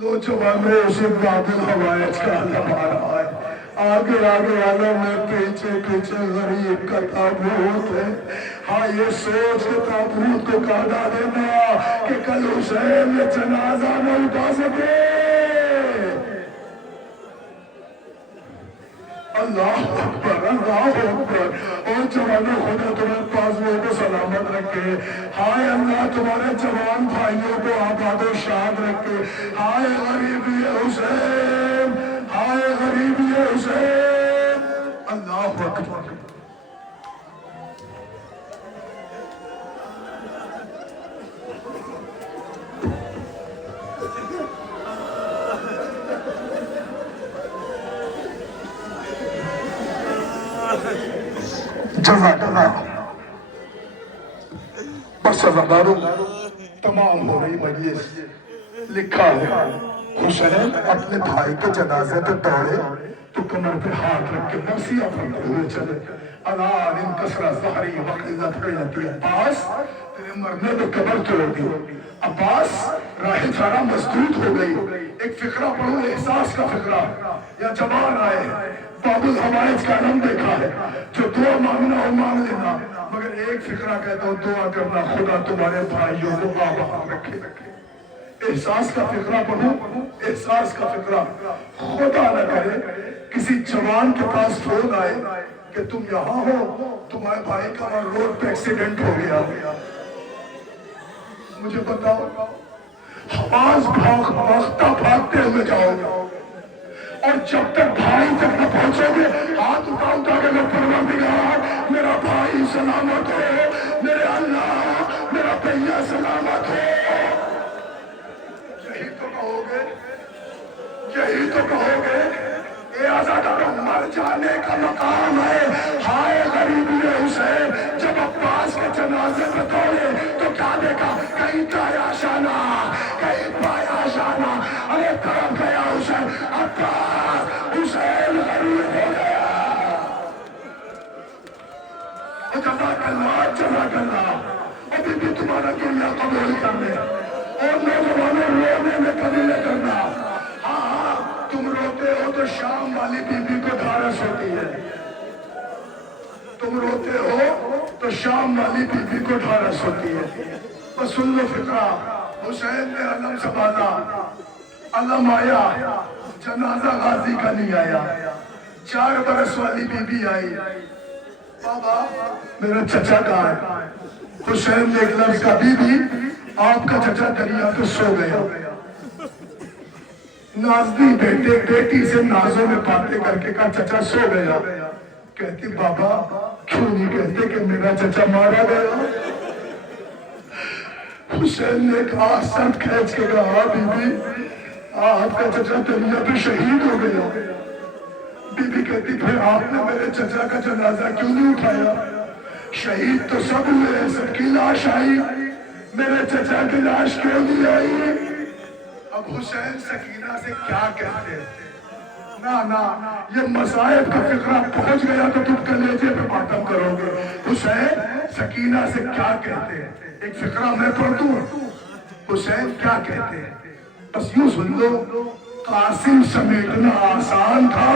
لو جوانوں اسے بادل ہوائج کا لمحہ رہا ہے، آگے آگے والوں میں پیچھے پیچھے غریب کا تابوت ہے۔ ہاں یہ سوچ کے تابوت کو کاٹا دینا کہ کل حسین یہ جنازہ نہ اٹھا سکے۔ اللہ اکبر، اللہ اکبر۔ اور جوانوں خدا تمہیں بازوؤں کو سلامت رکھے، ہائے اللہ تمہارے جوان بھائیوں کو آباد و شاد رکھے۔ ہائے غریبی حسین، ہائے غریبی حسین، اللہ اکبر۔ جزاک اللہ۔ بس عزادارو تمام ہو رہی مجلس، لکھا ہے حسین اپنے بھائی کے جنازے پہ دوڑے تو کمر پہ ہاتھ رکھ کے مرثیہ پڑھتے ہوئے چلے، الا من کسر ظہری وقلت حیلتی، عباس تیرے مرنے پہ کمر توڑ دی، عباس راہ چارہ مسدود ہو گئی۔ ایک فقرہ پڑھو، احساس کا فقرہ، یا جوان آئے باب الحوائج کا نام دیکھا ہے، جو دعا مانگنا ہو مانگ لینا، مگر ایک فقرہ کہتا ہوں دعا کرنا خدا تمہارے بھائیوں کو آباد رکھے۔ احساس کا فقرہ پڑھو، احساس کا فقرہ، خدا نہ کرے کسی جوان کے پاس فون آئے کہ تم یہاں ہو، تمہارے بھائی کا روڈ پہ ایکسیڈنٹ ہو گیا، مجھے بتاؤ، حواس بھاگتا بھاگتے ہوئے جاؤ گے، اور جب تک بھائی تک نہ پہنچو گے ہاتھ اٹھا کے میں پروردگار میرا بھائی سلامت ہو، میرے اللہ میرا بھیا سلامت ہو، یہی تو کہو گے، یہی تو کہو گے۔ اے عزادارو مر جانے کا مقام ہے، ہائے غریبی حسین جب عباس کے جنازے میں دوڑے تو کیا دیکھا، کہیں تایا شانہ کہیں پایا شانہ، ارے طرف گیا حسین، عباس حسین غریب ہو گیا۔ جزاک اللہ، جزاک اللہ۔ ابھی بھی تمہارا دنیا قبول کر لے، اور نوجوانوں رونے میں کمی نہ کرنا۔ ہاں تم روتے ہو تو شام والی بی بی کو ڈھارس ہوتی ہے، تم روتے ہو تو شام والی بی بی کو ڈھارس ہوتی ہے۔ بس سن لو فقرہ، حسین نے علم سنبھالا، علم آیا، جنازہ غازی کا نہیں آیا، 4 برس والی بی بی آئی، بابا میرا چچا کہاں ہے؟ حسین نے ایک لفظ کا، بی بی آپ کا چچا دریا پہ سو گیا۔ نازنی بیٹے بیٹی سے نازوں میں باتیں کر کے کہا چچا سو گیا، کہتی بابا کیوں نہیں کہتے کہ میرا چچا مارا گیا؟ حسین نے کہا سر کھینچ کے کہا بی بی آپ کا چچا دریا پہ شہید ہو گیا۔ بی بی کہتی پھر آپ نے میرے چچا کا جنازہ کیوں نہیں اٹھایا؟ شہید تو سب ہوئے، سب کی لاش آئی، میرے چچا کی لاش کیوں نہیں آئی؟ اب حسین سکینہ سے کیا کہتے ہیں؟ نا یہ مصائب کا فقرہ پہنچ گیا تو تم کلیجے پہ ماتم کرو گے۔ حسین سکینہ سے کیا کہتے ہیں؟ ایک فقرہ میں پڑھ دوں، حسین کیا کہتے ہیں؟ بس یوں سن لو، قاسم سمیٹنا آسان تھا،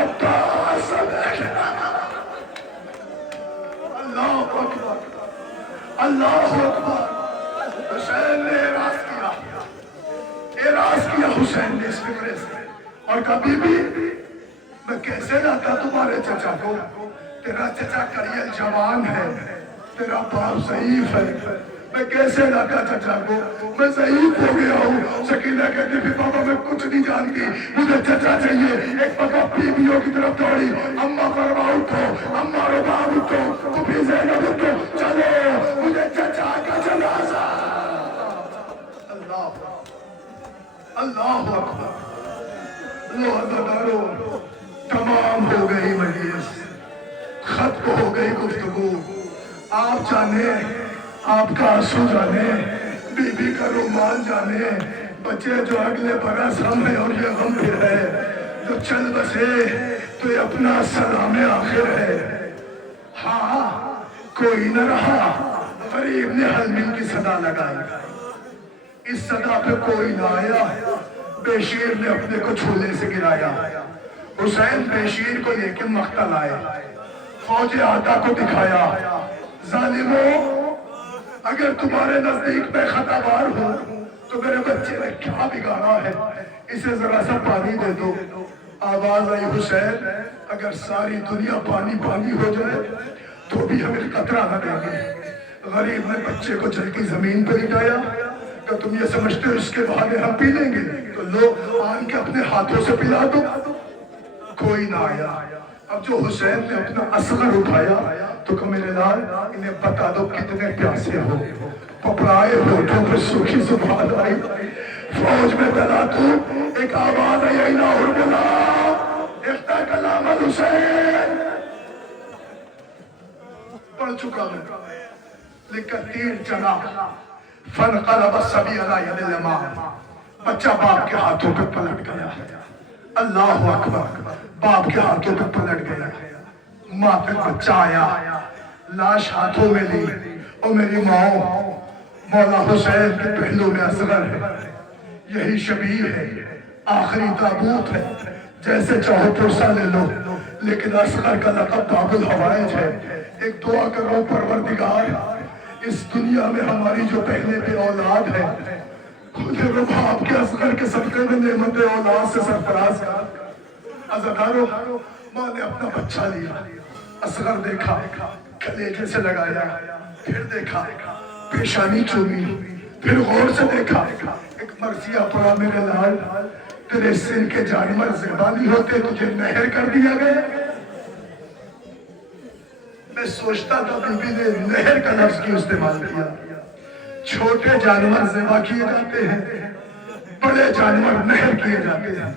عباس سمیٹنا۔ اللہ اکبر، اللہ اکبر۔ حسین نے اعراض کیا حسین نے اس فکرے سے، اور کبھی بھی میں کیسے لاتا تمہارے چچا کو، تیرا چچا کریل جوان ہے، تیرا باپ ضعیف ہے، میں کیسے لاتا چچا کو، میں ضعیف ہو گیا ہوں۔ سکینہ کہتی پھر بابا میں کچھ نہیں جانتی، مجھے چچا چاہیے۔ ایک وقت بیویوں کی طرف دوڑی، اماں فرما اٹھو، اماں رباب اٹھو، تو بھی زینب اٹھو، چلو اللہ اکبر. لو عزادارو، تمام ہو گئی مجلس، ختم ہو گئی گفتگو. آپ جانے، آپ کا آنسو جانے، بی بی کا رومال جانے، بچے جو اگلے برس ہم ہیں اور یہ غم پھر ہے، جو چل بسے تو یہ اپنا سلام آخر ہے. ہاں کوئی نہ رہا، غریب نے حلمین کی صدا لگائی. اس صدا پہ کوئی نہ آیا، بیشیر نے اپنے کو چھولے سے گرایا. حسین بیشیر کو لے کے مقتل آئے، فوج آتا کو دکھایا. ظالموں، اگر تمہارے نزدیک میں خطا بار ہوں تو میرے بچے نے کیا بگاڑا ہے، اسے ذرا سا پانی دے دو. آواز آئی حسین اگر ساری دنیا پانی پانی ہو جائے تو بھی ہمیں قطرہ نہ دیں گے. غریب نے بچے کو جلتی زمین پہ لٹایا کہ تم یہ سمجھتے ہو اس کے بہانے ہم پی لیں گے، تو لو آن کے اپنے ہاتھوں سے پلا دو. کوئی نہ آیا. اب جو حسین نے اپنا اصغر اٹھایا تو کہ میرے لال انہیں بتا دو کتنے پیاسے ہو. پپڑائے ہوٹوں پر سوکھی زبان آئی، فوج میں بلا تو ایک آواز آئی اینا اربلا افتح کلام الحسین. پڑھ چکا میں لیکن تیر چلا فنقلب الصبی علی ید الامام، بچہ باپ کے ہاتھوں پہ پلٹ گیا. اللہ اکبر، باپ کے ہاتھوں پہ پلٹ گیا. ماں پہ بچہ آیا، لاش ہاتھوں میں لی. او میری ماں، مولا حسین کے پہلو میں اصغر ہے، یہی شبیہ ہے، آخری تابوت ہے، جیسے چاہو پرسا لے لو، لیکن اصغر کا لقب باب الحوائج ہے. ایک دعا کرو پروردگار، اس دنیا میں ہماری جو پہلے پہ اولاد ہے، خود رب آپ کے اصغر کے صدقے میں نعمت اولاد سے سرفراز کر. عزادارو، ماں نے اپنا بچہ لیا، اصغر دیکھا، کلیجے سے لگایا، پھر دیکھا، پیشانی چومی، پھر غور سے دیکھا. ایک مرثیہ پڑا میرے لال، تیرے سر کے جانور زیبا نہیں ہوتے، تجھے نہر کر دیا گیا. میں سوچتا تھا بی بی نے نہر کا لفظ کیوں استعمال کیا. چھوٹے جانور ذبح کیے جاتے ہیں، بڑے جانور نہر کیے جاتے ہیں.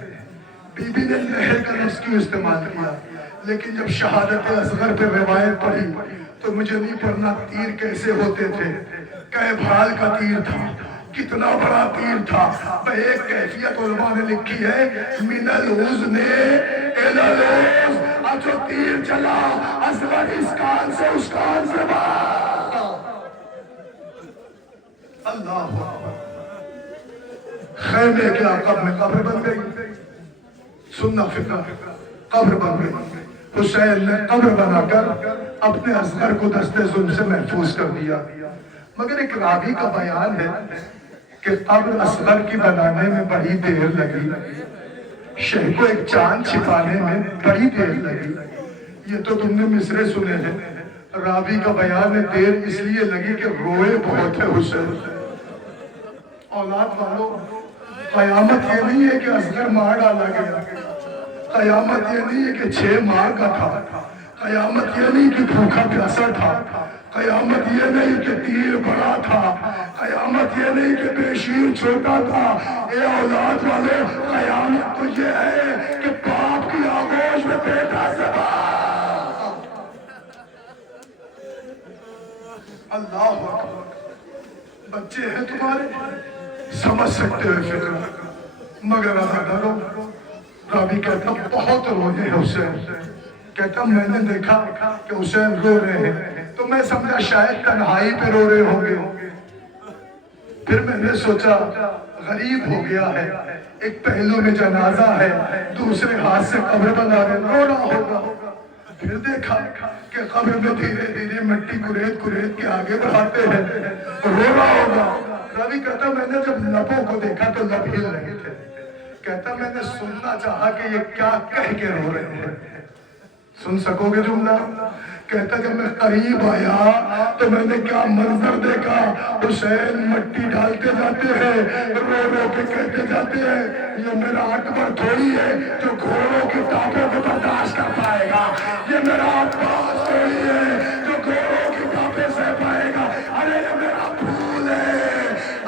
بی بی نے نہر کا لفظ کیوں استعمال کیا. لیکن جب شہادت اصغر پہ روایت پڑھی تو مجھے نہیں پڑھنا تیر کیسے ہوتے تھے. کہ بھال کا تیر تھا، کتنا بڑا تیر تھا. ایک کیفیت علماء نے لکھی ہے، من الحزن الی الحزن، اب جو تیر چلا اصغر اس کان سے اس کان سے باہر. اللہ اکبر. خیمے کے عقب میں قبر بن گئی. سننا فکر، قبر بن گئی. حسین نے قبر بنا کر اپنے اصغر کو دست ظلم سے محفوظ کر دیا. مگر ایک راوی کا بیان ہے کہ قبر اصغر کی بنانے میں بڑی دیر لگی، شہ کو ایک چاند چھپانے میں بڑی دیر لگی. یہ تو تم نے مصرے سنے ہیں. راوی کا بیان ہے دیر اس لیے لگی کہ روئے بہت ہے حسین. اولاد والوں، قیامت یہ نہیں ہے کہ اصغر مار ڈالا گیا، قیامت یہ نہیں ہے کہ 6 ماہ کا تھا، قیامت یہ نہیں کہ بھوکا پیاسا تھا، قیامت یہ نہیں کہ تیر بڑا تھا، قیامت یہ نہیں کہ بیشیر چھوٹا تھا. اے اولاد والے، قیامت تو یہ ہے کہ باپ کی آغوش میں بیٹا ذبح. اللہ اکبر. بچے ہیں تمہارے، سمجھ سکتے ہو فکر. مگر عزادارو، راوی کہتا بہت رونے ہیں حسین. کہتا میں نے دیکھا کہ حسین رو رہے ہیں تو میں سمجھا شاید تنہائی پہ رو رہے ہوں گے. پھر میں نے سوچا غریب ہو گیا ہے، ایک پہلو میں جنازہ ہے، دوسرے ہاتھ سے قبر بنا رہے، رو رہا ہوگا. پھر دیکھا کہ قبر میں دھیرے دھیرے مٹی کریت کریت کے آگے بڑھاتے ہیں، رو رہا ہوگا. راوی کہتا میں نے جب لبوں کو دیکھا تو لب ہل رہے تھے. کہتا میں نے سننا چاہا کہ یہ کیا کہہ کے رو رہے ہیں. سن سکو گے جملہ؟ کہتا جب میں قریب آیا تو میں نے کیا منظر دیکھا. حسین مٹی ڈالتے جاتے ہیں، رو رو کے کہتے جاتے ہیں یہ میرا اکبر تھوڑی ہے جو گھوڑوں کی ٹانپوں کو برداشت کر پائے گا، یہ میرا عباس تھوڑی ہے جو گھوڑوں کی ٹانپیں سہ پائے گا. ارے یہ میرا پھول ہے،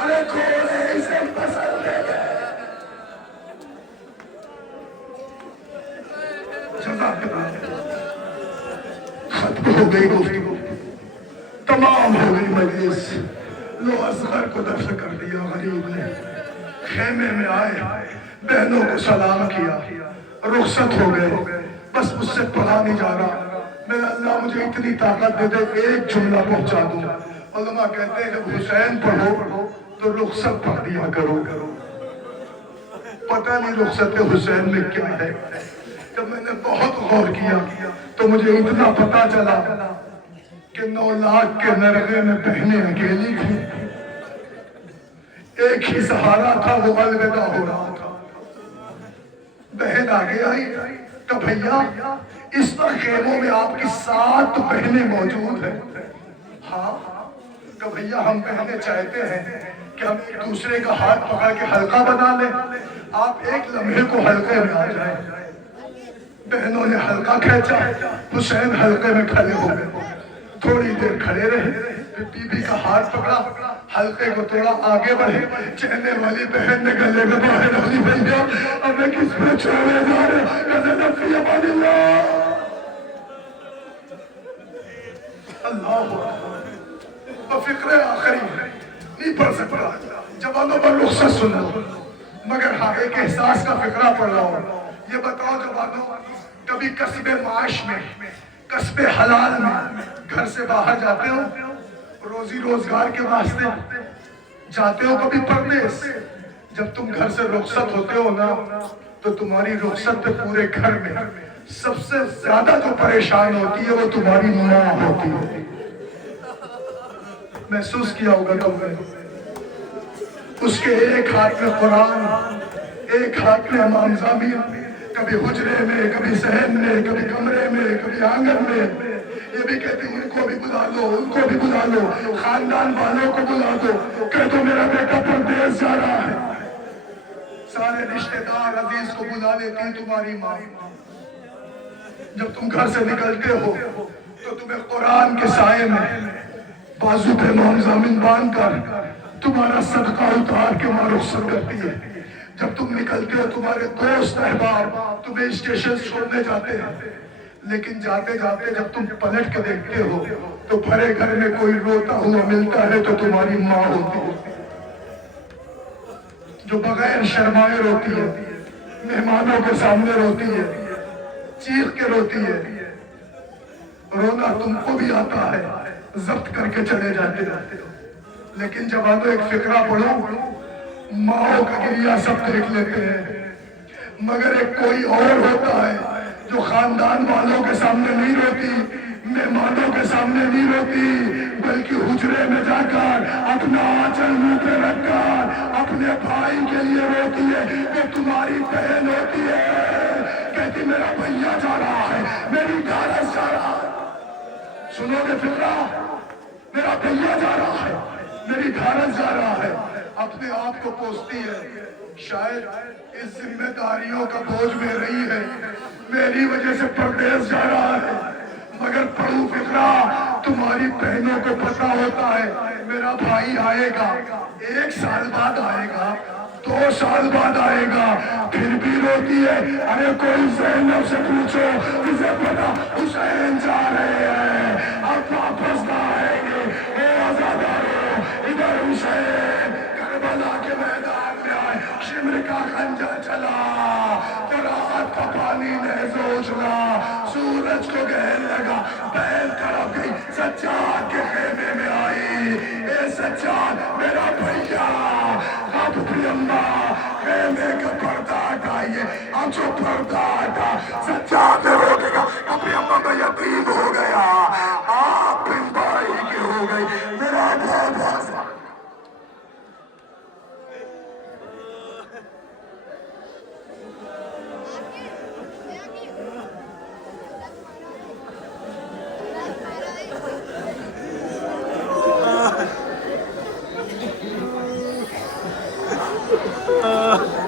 ارے کھولے اسے پسند لے گئے. گئی گفتگو، تمام ہو گئی مجلس، لو اصغر کو دفن کر دیا غریب نے، خیمے میں آئے، بہنوں کو سلام کیا، رخصت ہو گئے، بس مجھ سے پڑھا نہیں جا رہا، میرا اللہ مجھے اتنی طاقت دے دے ایک جملہ پہنچا دوں۔ علماء کہتے ہیں جب حسین پڑھو تو رخصت پڑھ دیا کرو، پتہ نہیں رخصت حسین میں کیا ہے۔ جب میں نے بہت غور کیا تو مجھے اتنا پتا چلا کہ 9 لاکھ کے نرغے میں بہنیں اکیلی تھیں، ایک ہی سہارا تھا، وہ الوداع ہو رہا تھا۔ بہن آگے آئی کہ بھیا اس پر خیموں میں آپ کی 7 بہنیں موجود ہیں۔ ہاں کہ بھیا ہم بہنیں چاہتے ہیں کہ ہم ایک دوسرے کا ہاتھ پکڑ کے حلقہ بنا لیں، آپ ایک لمحے کو حلقے میں آ جائیں۔ بہنوں نے حلقہ کھینچا، حسین حلقے میں کھڑے ہو گئے، تھوڑی دیر کھڑے رہے، پھر بی بی کا ہاتھ پکڑا، حلقے کو توڑا، آگے بڑھے، چہنے والی بہن نے گلے میں باہر ڈالی، بھیا ہمیں کس پہ چھوڑے جا رہے، غزل فی امان اللہ۔ اللہ بفکر آخری نہیں پڑھ سکتا، جوانوں پر رخصت سنو، مگر ہاں ایک احساس کا فکرہ پڑھ رہا ہوں۔ یہ بتاؤ جوانوں، کبھی کسب معاش میں، کسب حلال میں گھر سے باہر جاتے ہو، روزی روزگار کے واسطے جاتے ہو کبھی پردیس؟ جب تم گھر سے رخصت ہوتے ہو نا تو تمہاری رخصت پہ پورے گھر میں سب سے زیادہ جو پریشان ہوتی ہے وہ تمہاری ماں ہوتی ہے۔ محسوس کیا ہوگا تم نے، اس کے ایک ہاتھ میں قرآن، ایک ہاتھ میں امام زامین، کبھی حجرے میں، کبھی صحن میں، کبھی کمرے میں، کبھی آنگن میں، یہ بھی کہتے ہیں ان کو بھی بلا لو، ان کو بھی بلا لو، خاندان والوں کو بلا دو، کہہ دو میرا بیٹا پردیس جا رہا ہے۔ سارے رشتہ دار عزیز کو بلا لیتی تمہاری ماں۔ جب تم گھر سے نکلتے ہو تو تمہیں قرآن کے سائے میں بازو پہ امام زامین باندھ کر تمہارا صدقہ اتار کے ماں رخصت کرتی ہے۔ جب تم نکلتے ہو تمہارے دوست احباب تمہیں اسٹیشن چھوڑنے جاتے ہیں، لیکن جاتے جاتے جب تم پلٹ کے دیکھتے ہو تو بھرے گھر میں کوئی روتا ہوا ملتا ہے تو تمہاری ماں ہوتی ہے، جو بغیر شرمائے روتی ہے، مہمانوں کے سامنے روتی ہے، چیخ کے روتی ہے۔ رونا تم کو بھی آتا ہے، ضبط کر کے چلے جاتے ہو، لیکن جب آدھو ایک فقرہ پڑھو، ماں کا گریہ سب دیکھ لیتے ہیں، مگر ایک کوئی اور ہوتا ہے جو خاندان والوں کے سامنے نہیں روتی، مہمانوں کے سامنے نہیں روتی، بلکہ حجرے میں جا کر اپنا آنچل منہ پہ رکھ کر اپنے بھائی کے لیے روتی ہے۔ وہ تمہاری بہن ہوتی ہے، کہتی میرا بھیا جا رہا ہے، میری ڈھارس جا رہا ہے۔ سنو گے فکرہ، میرا بھیا جا رہا ہے، میری ڈھارس جا رہا ہے، اپنے آپ کو کوستی ہے، شاید اس ذمہ داریوں کا بوجھ میں رہی ہے، میری وجہ سے پردیس جا رہا ہے، مگر پڑھو فکرہ، تمہاری بہنوں کو پتا ہوتا ہے میرا بھائی آئے گا، 1 سال بعد آئے گا، 2 سال بعد آئے گا، پھر بھی روتی ہے۔ ارے کوئی زینب سے پوچھو، اسے پتا حسین جا رہے ہیں، اب واپس نہ آئیں گے، اے آزادارو ادھر حسین کربلا کے میدان میں آئے، شمر کا خنجر چلا، فراغت کا پانی نیزہ اچھلا، سورج کو گہن لگا، بیل طرف گئی، سجاد کے خیمے میں آئی، اے سجاد میرا بھیا، اب بھی اماں خیمے کا پردہ ہٹائیے، اب جو پردہ ہٹا، سجاد نے رو کے کہا ابھی اماں میں یتیم ہو گیا، آپ بن بھائی کی ہو گئی، میرا بھیا